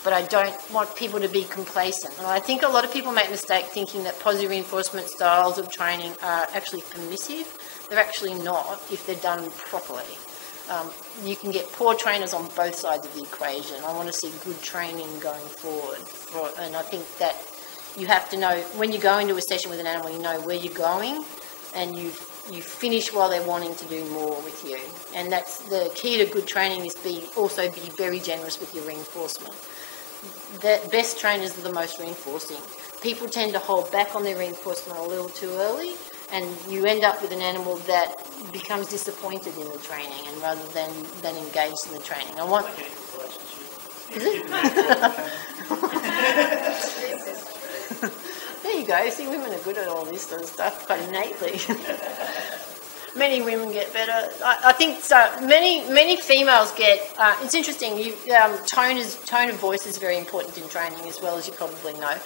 But I don't want people to be complacent. And I think a lot of people make a mistake thinking that positive reinforcement styles of training are actually permissive. They're actually not if they're done properly. You can get poor trainers on both sides of the equation. I want to see good training going forward. And I think that you have to know, when you go into a session with an animal, you know where you're going, and you finish while they're wanting to do more with you. And that's the key to good training, is also be very generous with your reinforcement. The best trainers are the most reinforcing. People tend to hold back on their reinforcement a little too early, and you end up with an animal that becomes disappointed in the training, and rather than engaged in the training. I want. Is it? There you go. See, women are good at all this sort of stuff quite innately. Many women get better. I think so. Many females get. It's interesting. Tone of voice is very important in training, as well, as you probably know.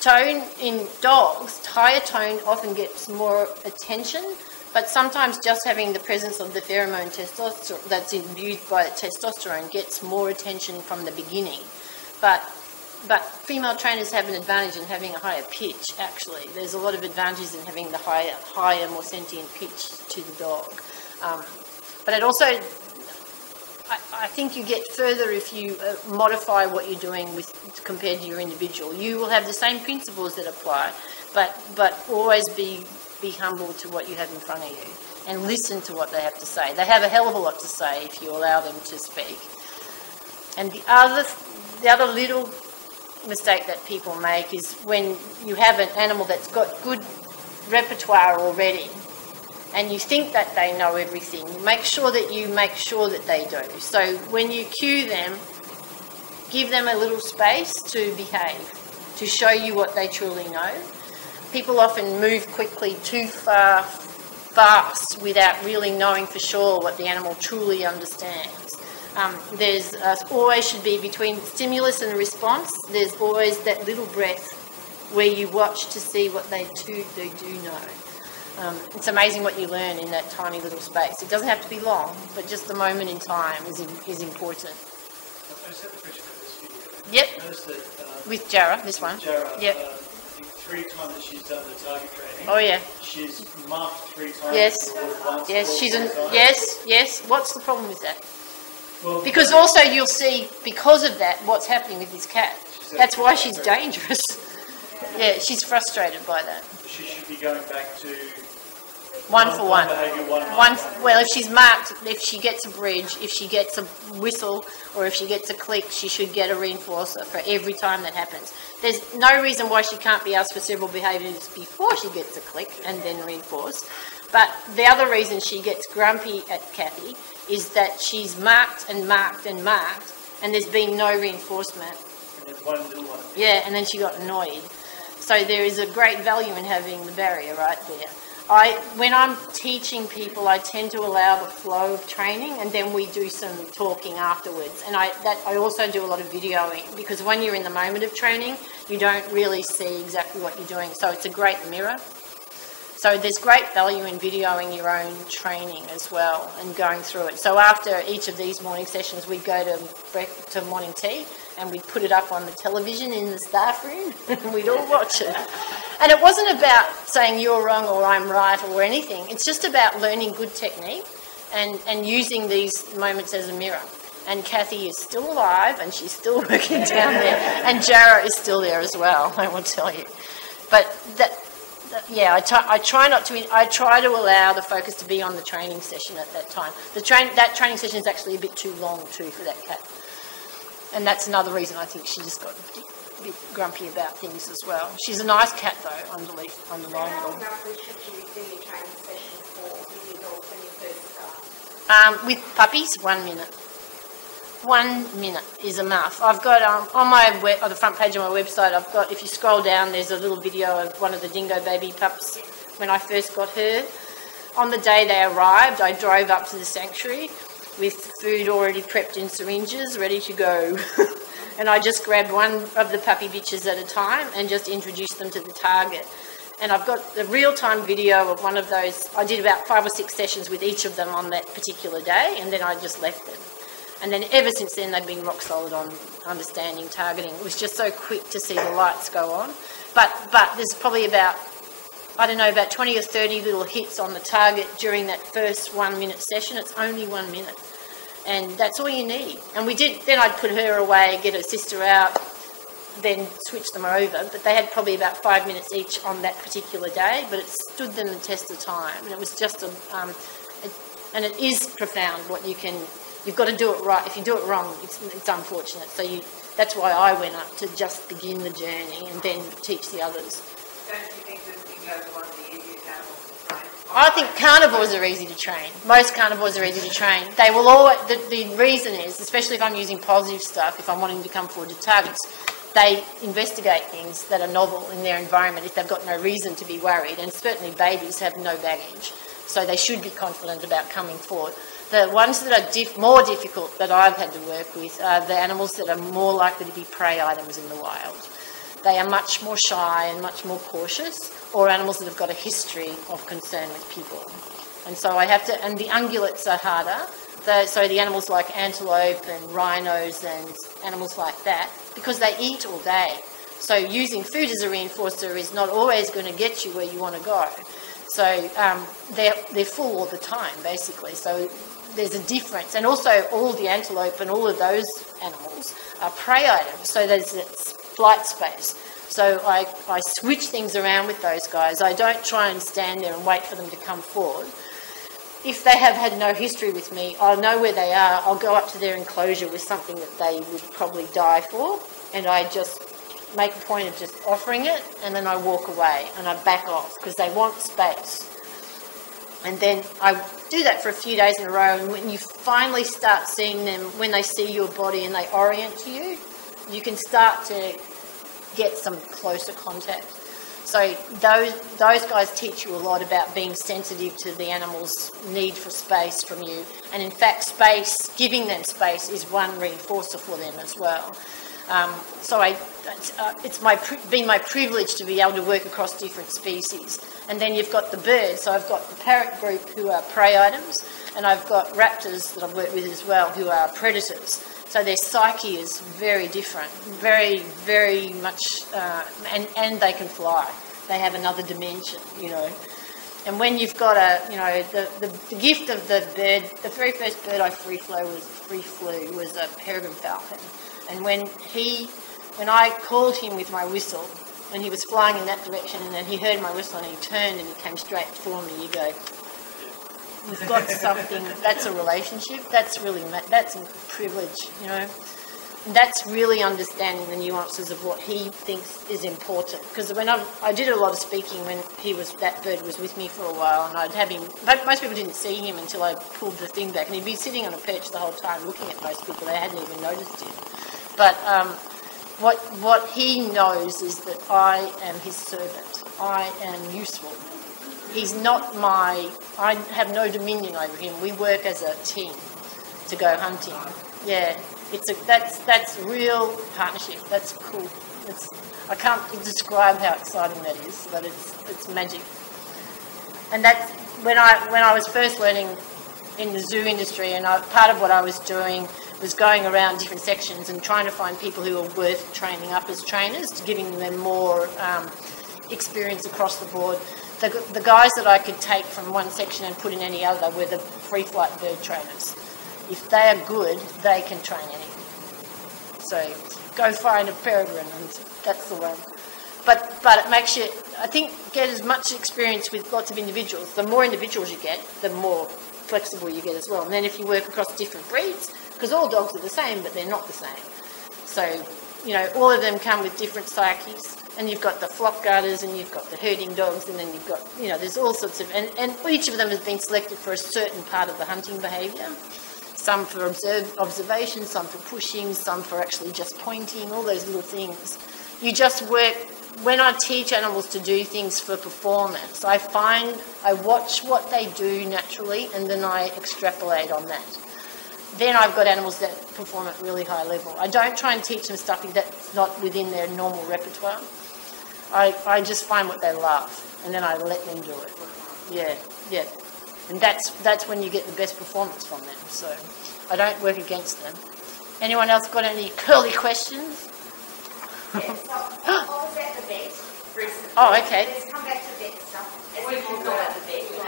Tone in dogs, higher tone often gets more attention, but sometimes just having the presence of the pheromone testosterone that's imbued by testosterone gets more attention from the beginning. But female trainers have an advantage in having a higher pitch, actually. There's a lot of advantages in having the higher, more sentient pitch to the dog. But it also, I think you get further if you modify what you're doing compared to your individual. You will have the same principles that apply, but always be humble to what you have in front of you and listen to what they have to say. They have a hell of a lot to say if you allow them to speak. And the other little mistake that people make is when you have an animal that's got good repertoire already, and you think that they know everything, make sure that they do. So when you cue them, give them a little space to behave, to show you what they truly know. People often move quickly too fast without really knowing for sure what the animal truly understands. There's always should be, between stimulus and response, there's always that little breath where you watch to see what they do know. It's amazing what you learn in that tiny little space. It doesn't have to be long, but just the moment in time is important. I just have a question about this video. Yep. I noticed that, with Jara, this one. Jara, yep. I think 3 times that she's done the target training. Oh yeah. She's marked 3 times. Yes. Once, yes. Yes. What's the problem with that? Well, because also you'll see, because of that, what's happening with this cat. That's why she's dangerous. Yeah, she's frustrated by that. She should be going back to one for one. Behaviour, Well, if she's marked, if she gets a bridge, if she gets a whistle, or if she gets a click, she should get a reinforcer for every time that happens. There's no reason why she can't be asked for several behaviours before she gets a click and then reinforced. But the other reason she gets grumpy at Kathy is that she's marked and marked and marked, and there's been no reinforcement. And then one little one. Yeah, and then she got annoyed. So there is a great value in having the barrier right there. When I'm teaching people, I tend to allow the flow of training, and then we do some talking afterwards. And I also do a lot of videoing, because when you're in the moment of training, you don't really see exactly what you're doing. So it's a great mirror. So there's great value in videoing your own training as well and going through it. So after each of these morning sessions, we'd go to morning tea, and we'd put it up on the television in the staff room, and we'd all watch it. And it wasn't about saying you're wrong or I'm right or anything. It's just about learning good technique and using these moments as a mirror. And Kathy is still alive, and she's still working down there. And Jara is still there as well, I will tell you. But yeah, I try to allow the focus to be on the training session at that time. That training session is actually a bit too long too for that cat. And that's another reason I think she just got a bit grumpy about things as well. She's a nice cat though, underlying it all. How roughly should you do your training session for with your dog when you first start? With puppies, 1 minute. 1 minute is enough. I've got on the front page of my website, I've got, if you scroll down, there's a little video of one of the dingo baby pups when I first got her. On the day they arrived, I drove up to the sanctuary with food already prepped in syringes, ready to go. And I just grabbed one of the puppy bitches at a time and just introduced them to the target. And I've got the real-time video of one of those. I did about 5 or 6 sessions with each of them on that particular day, and then I just left them. And then ever since then, they've been rock solid on understanding targeting. It was just so quick to see the lights go on. But there's probably about, I don't know, about 20 or 30 little hits on the target during that first 1 minute session. It's only 1 minute. And that's all you need. And we did, then I'd put her away, get her sister out, then switch them over. But they had probably about 5 minutes each on that particular day, but it stood them the test of time. And it was just and it is profound what you can, you've got to do it right. If you do it wrong, it's unfortunate. So that's why I went up to just begin the journey and then teach the others. Don't you think that dingoes are one of the easiest animals to train? I think carnivores are easy to train. Most carnivores are easy to train. They will always, the reason is, especially if I'm using positive stuff, if I'm wanting to come forward to targets, they investigate things that are novel in their environment if they've got no reason to be worried. And certainly babies have no baggage, so they should be confident about coming forward. The ones that are more difficult that I've had to work with are the animals that are more likely to be prey items in the wild. They are much more shy and much more cautious, or animals that have got a history of concern with people. And so I have to, and the ungulates are harder. So the animals like antelope and rhinos and animals like that, because they eat all day. So using food as a reinforcer is not always going to get you where you want to go. So they're full all the time, basically. So there's a difference. And also all the antelope and all of those animals are prey items. So there's flight space. So I switch things around with those guys. I don't try and stand there and wait for them to come forward. If they have had no history with me, I'll know where they are. I'll go up to their enclosure with something that they would probably die for, and I just make a point of just offering it, and then I walk away and I back off because they want space. And then I do that for a few days in a row, and when you finally start seeing them, when they see your body and they orient to you, you can start to get some closer contact. So those guys teach you a lot about being sensitive to the animal's need for space from you. And in fact, space, giving them space is one reinforcer for them as well. So it's been my privilege to be able to work across different species. And then you've got the birds. So I've got the parrot group who are prey items, and I've got raptors that I've worked with as well who are predators. So their psyche is very different, very, very much, and they can fly. They have another dimension, you know. And when you've got the gift of the bird, the very first bird I free flew was a peregrine falcon. And when I called him with my whistle, when he was flying in that direction, and then he heard my whistle and he turned and he came straight for me, you go, we've got something, that's a relationship, that's a privilege, you know. And that's really understanding the nuances of what he thinks is important. Because when I did a lot of speaking when that bird was with me for a while, and I'd have him, most people didn't see him until I pulled the thing back, and he'd be sitting on a perch the whole time looking at most people, they hadn't even noticed him. But what he knows is that I am his servant. I am useful. He's not I have no dominion over him. We work as a team to go hunting. Yeah, that's real partnership. That's cool. I can't describe how exciting that is, but it's magic. And that's when I was first learning in the zoo industry, and part of what I was doing was going around different sections and trying to find people who are worth training up as trainers, to giving them more experience across the board. The guys that I could take from one section and put in any other were the free flight bird trainers. If they are good, they can train anything. So go find a peregrine, and that's the one. But it makes you, I think, get as much experience with lots of individuals. The more individuals you get, the more flexible you get as well. And then if you work across different breeds, because all dogs are the same, but they're not the same. So, you know, all of them come with different psyches. And you've got the flock guarders, and you've got the herding dogs, and then you've got, you know, there's all sorts of, and each of them has been selected for a certain part of the hunting behaviour. Some for observation, some for pushing, some for actually just pointing, all those little things. You just work when I teach animals to do things for performance, I watch what they do naturally and then I extrapolate on that. Then I've got animals that perform at really high level. I don't try and teach them stuff that's not within their normal repertoire. I just find what they love and then I let them do it. Yeah. And that's when you get the best performance from them. So I don't work against them. Anyone else got any curly questions? Yes, so I was at the vet recently. Oh, okay. Let's come back to vet stuff. As we all go at the vet, you know.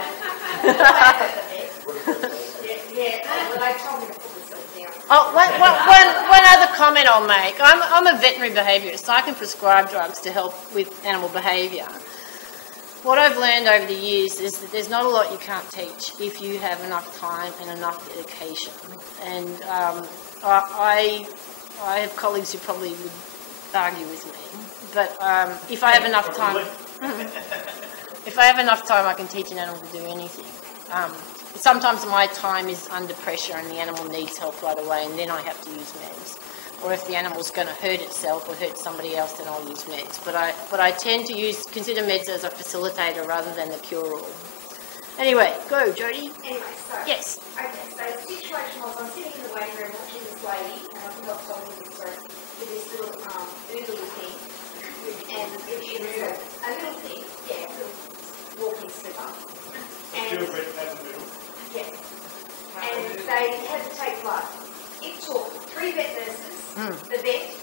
I was at the vet. Yeah. Well, they told me to put myself down. Oh, one other comment I'll make. I'm a veterinary behaviourist, so I can prescribe drugs to help with animal behaviour. What I've learned over the years is that there's not a lot you can't teach if you have enough time and enough dedication. And I have colleagues who probably would argue with me, but if I have enough time, I can teach an animal to do anything. Sometimes my time is under pressure and the animal needs help right away, and then I have to use meds. Or if the animal's going to hurt itself or hurt somebody else, then I'll use meds. But I tend to consider meds as a facilitator rather than the cure-all. Anyway, go, Jodie. Anyway, so. Yes. Okay, so the situation was I'm sitting in the waiting room watching this lady, and I think I've told you this story, with this little oodly thing. And it was a little thing, yeah, a little walking slipper. And, yeah. And they had to take blood. It took 3 vet nurses, the vet,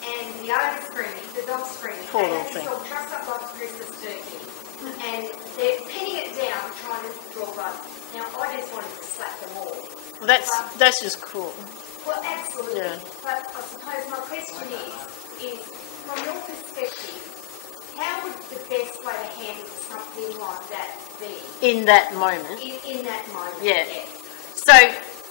and the owner screaming, the dog screaming. Poor they little had this thing. dog trussed up like a Christmas turkey. And they're pinning it down, trying to draw blood. Now, I just wanted to slap them all. Well, that's just cool. Well, absolutely. Yeah. But I suppose my question is from your perspective, how would the best way to handle something like that be? In that moment. In that moment, Yeah. So,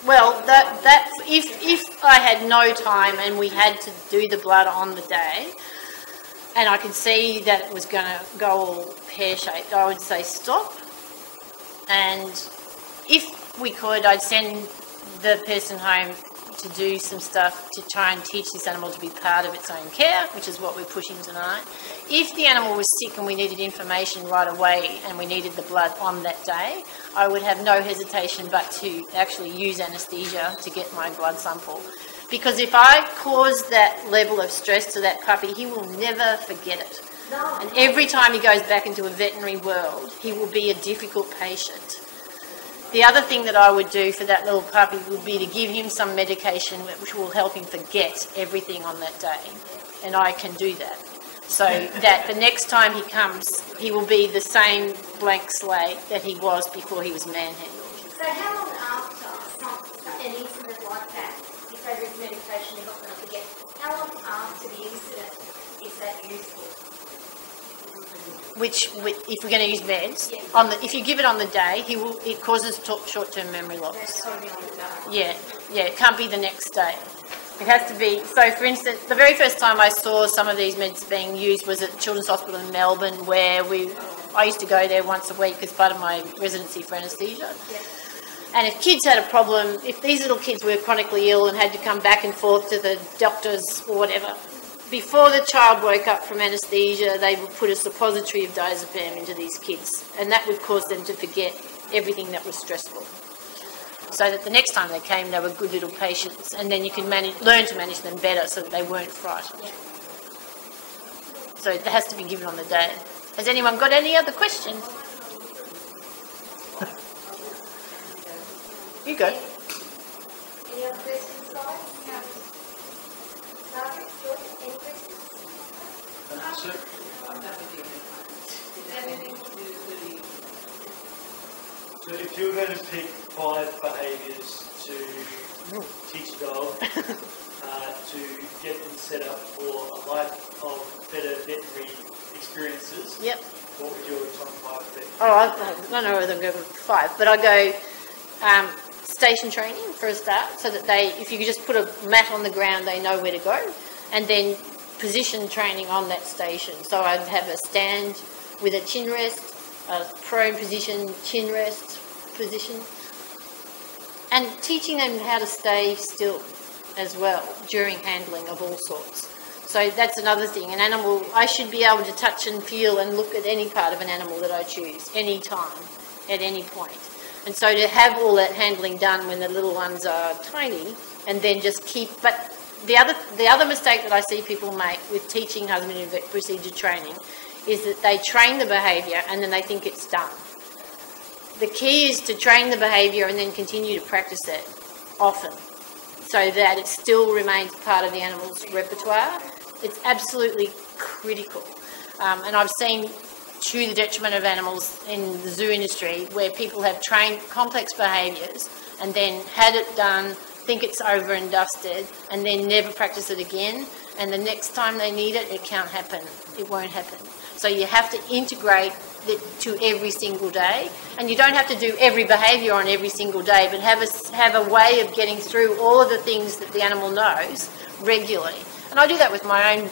well, that if I had no time and we had to do the blood on the day, and I could see that it was going to go all pear-shaped, I would say stop. And if we could, I'd send the person home to do some stuff to try and teach this animal to be part of its own care, which is what we're pushing tonight. If the animal was sick and we needed information right away and we needed the blood on that day, I would have no hesitation but to actually use anaesthesia to get my blood sample. Because if I cause that level of stress to that puppy, he will never forget it. No. And every time he goes back into a veterinary world, he will be a difficult patient. The other thing that I would do for that little puppy would be to give him some medication which will help him forget everything on that day. And I can do that. So that the next time he comes, he will be the same blank slate that he was before he was manhandled. So how long after an incident like that, if they use medication you're not going to forget, how long after the incident is that useful? If we're going to use meds, if you give it on the day, it causes short-term memory loss. That's totally on the day. Yeah, it can't be the next day. It has to be, so for instance, the very first time I saw some of these meds being used was at Children's Hospital in Melbourne, where I used to go there once a week as part of my residency for anaesthesia. Yeah. And if kids had a problem, if these little kids were chronically ill and had to come back and forth to the doctors or whatever, before the child woke up from anaesthesia, they would put a suppository of diazepam into these kids, and that would cause them to forget everything that was stressful. So that the next time they came, they were good little patients, and then you can learn to manage them better so that they weren't frightened. So it has to be given on the day. Has anyone got any other questions? You go. Any other questions, guys? Margaret, George, any questions? So if you were going to pick 5 behaviours to teach a dog to get them set up for a life of better veterinary experiences, Yep. what would your top 5 be? Oh, I don't know whether I'm going with 5, but I go station training for a start, so that if you could just put a mat on the ground, they know where to go, and then position training on that station. So I'd have a stand with a chin rest, a prone position, chin rest position, and teaching them how to stay still as well during handling of all sorts. So that's another thing. An animal, I should be able to touch and feel and look at any part of an animal that I choose, any time, at any point. And so to have all that handling done when the little ones are tiny, and then just keep, but the other mistake that I see people make with teaching husbandry and vet procedure training is that they train the behaviour and then they think it's done. The key is to train the behaviour and then continue to practice it often, so that it still remains part of the animal's repertoire. It's absolutely critical. And I've seen, to the detriment of animals in the zoo industry, where people have trained complex behaviours and then had it done, think it's over and dusted, and then never practice it again, and the next time they need it, it can't happen. It won't happen. So you have to integrate it to every single day, and you don't have to do every behaviour on every single day, but have a way of getting through all of the things that the animal knows regularly. And I do that with my own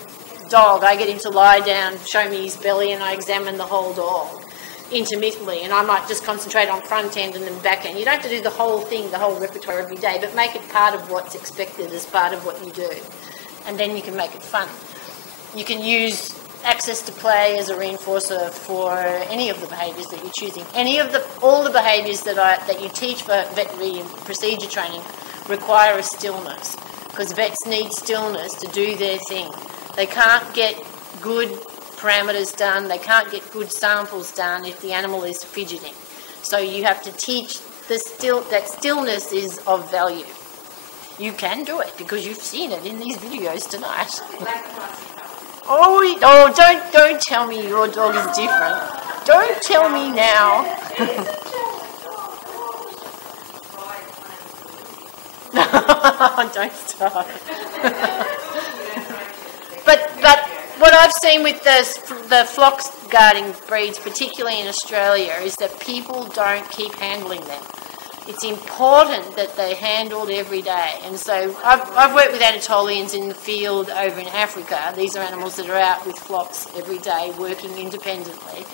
dog. I get him to lie down, show me his belly, and I examine the whole dog intermittently, and I might just concentrate on front end and then back end. You don't have to do the whole thing, the whole repertoire every day, but make it part of what's expected as part of what you do, and then you can make it fun. You can use access to play as a reinforcer for any of the behaviours that you're choosing. All the behaviours that you teach for veterinary procedure training require a stillness, because vets need stillness to do their thing. They can't get good parameters done, they can't get good samples done if the animal is fidgeting. So you have to teach that stillness is of value. You can do it because you've seen it in these videos tonight. Oh, don't tell me your dog is different. Don't tell me now. Don't start. But what I've seen with the flock guarding breeds, particularly in Australia, is that people don't keep handling them. It's important that they're handled every day. And so I've worked with Anatolians in the field over in Africa. These are animals that are out with flocks every day, working independently.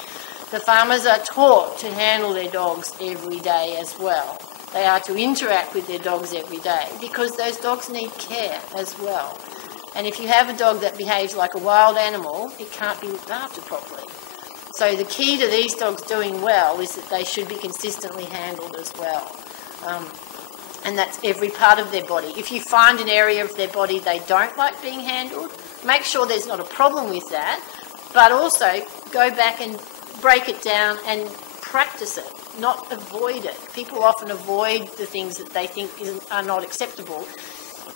The farmers are taught to handle their dogs every day as well. They are to interact with their dogs every day because those dogs need care as well. And if you have a dog that behaves like a wild animal, it can't be looked after properly. So the key to these dogs doing well is that they should be consistently handled as well. And that's every part of their body. If you find an area of their body they don't like being handled, make sure there's not a problem with that, but also go back and break it down and practice it, not avoid it. People often avoid the things that they think are not acceptable.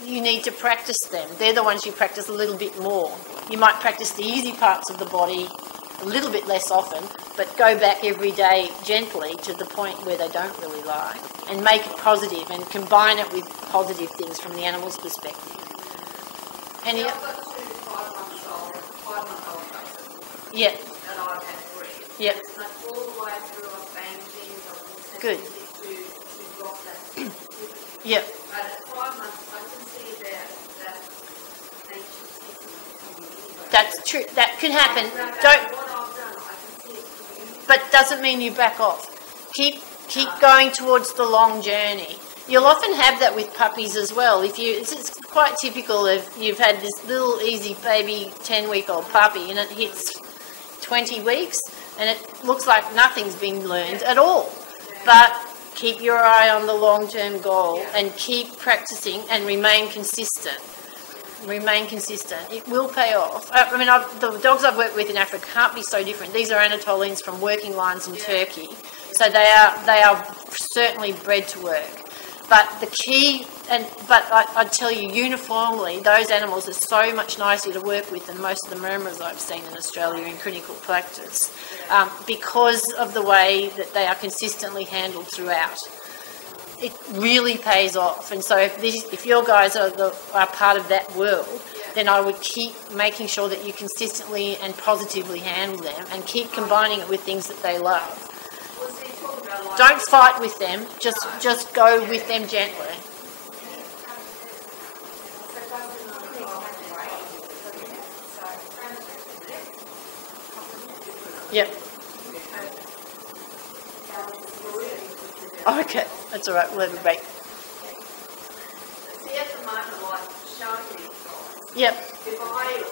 You need to practice them. They're the ones you practice a little bit more. You might practice the easy parts of the body a little bit less often, but go back every day gently to the point where they don't really like, and make it positive and combine it with positive things from the animal's perspective. I've got 2 5-month-old puppies. Yeah. And I've had 3. Yep. And all the way through I've been things I've Good. to block that. Yep. But at 5 months I can see that anxious system. That's true. That can happen. What I've Don't. done, I can see it. But doesn't mean you back off. Keep going towards the long journey. You'll often have that with puppies as well. It's quite typical if you've had this little easy baby 10-week-old puppy and it hits 20 weeks and it looks like nothing's been learned at all. But keep your eye on the long-term goal and keep practicing and remain consistent. Remain consistent. It will pay off. I mean, the dogs I've worked with in Africa can't be so different. These are Anatolians from working lines in Turkey, so they are certainly bred to work. But the key, but I tell you, uniformly, those animals are so much nicer to work with than most of the murmurers I've seen in Australia in clinical practice, because of the way that they are consistently handled throughout. It really pays off. And so if your guys are part of that world, then I would keep making sure that you consistently and positively handle them and keep combining it with things that they love. Don't fight with them, just go with them gently. Yep. Okay, that's all right, we'll have a break. See, at the moment, like showing these guys. Yep. if I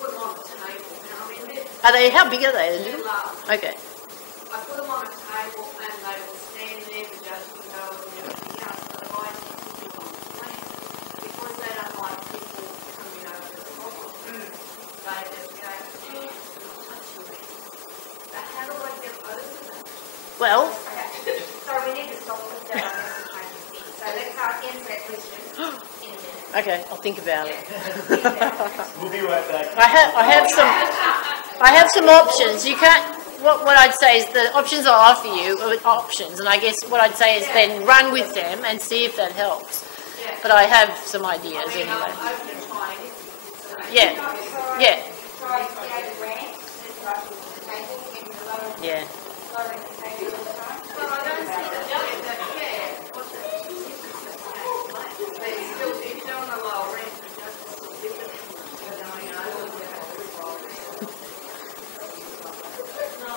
put them on the table, and I mean, Are they, how big are they? they're large. Okay. I put them on a table and they will stand there, the judge can go and everything else, but I keep them on the plant because they don't like people coming over to the problem. They just go, not touching me. But how do I get over that? Well, Okay. So we need to stop with that unnecessary thing. So let's answer that question in a minute. okay, I'll think about it. We'll be right back. I have some options. You can't. What I'd say is the options I offer you are options, and I guess what I'd say is then run with them and see if that helps. But I have some ideas anyway. I've been trying it. Yeah, yeah, Try to get a grant, let's rush to the table, get the lower, yeah. lower the table all the time. But I don't see the judge that care. What's it? But it's still, if you're on a lower end, the judge is still different. You're going over, you have to follow it. No.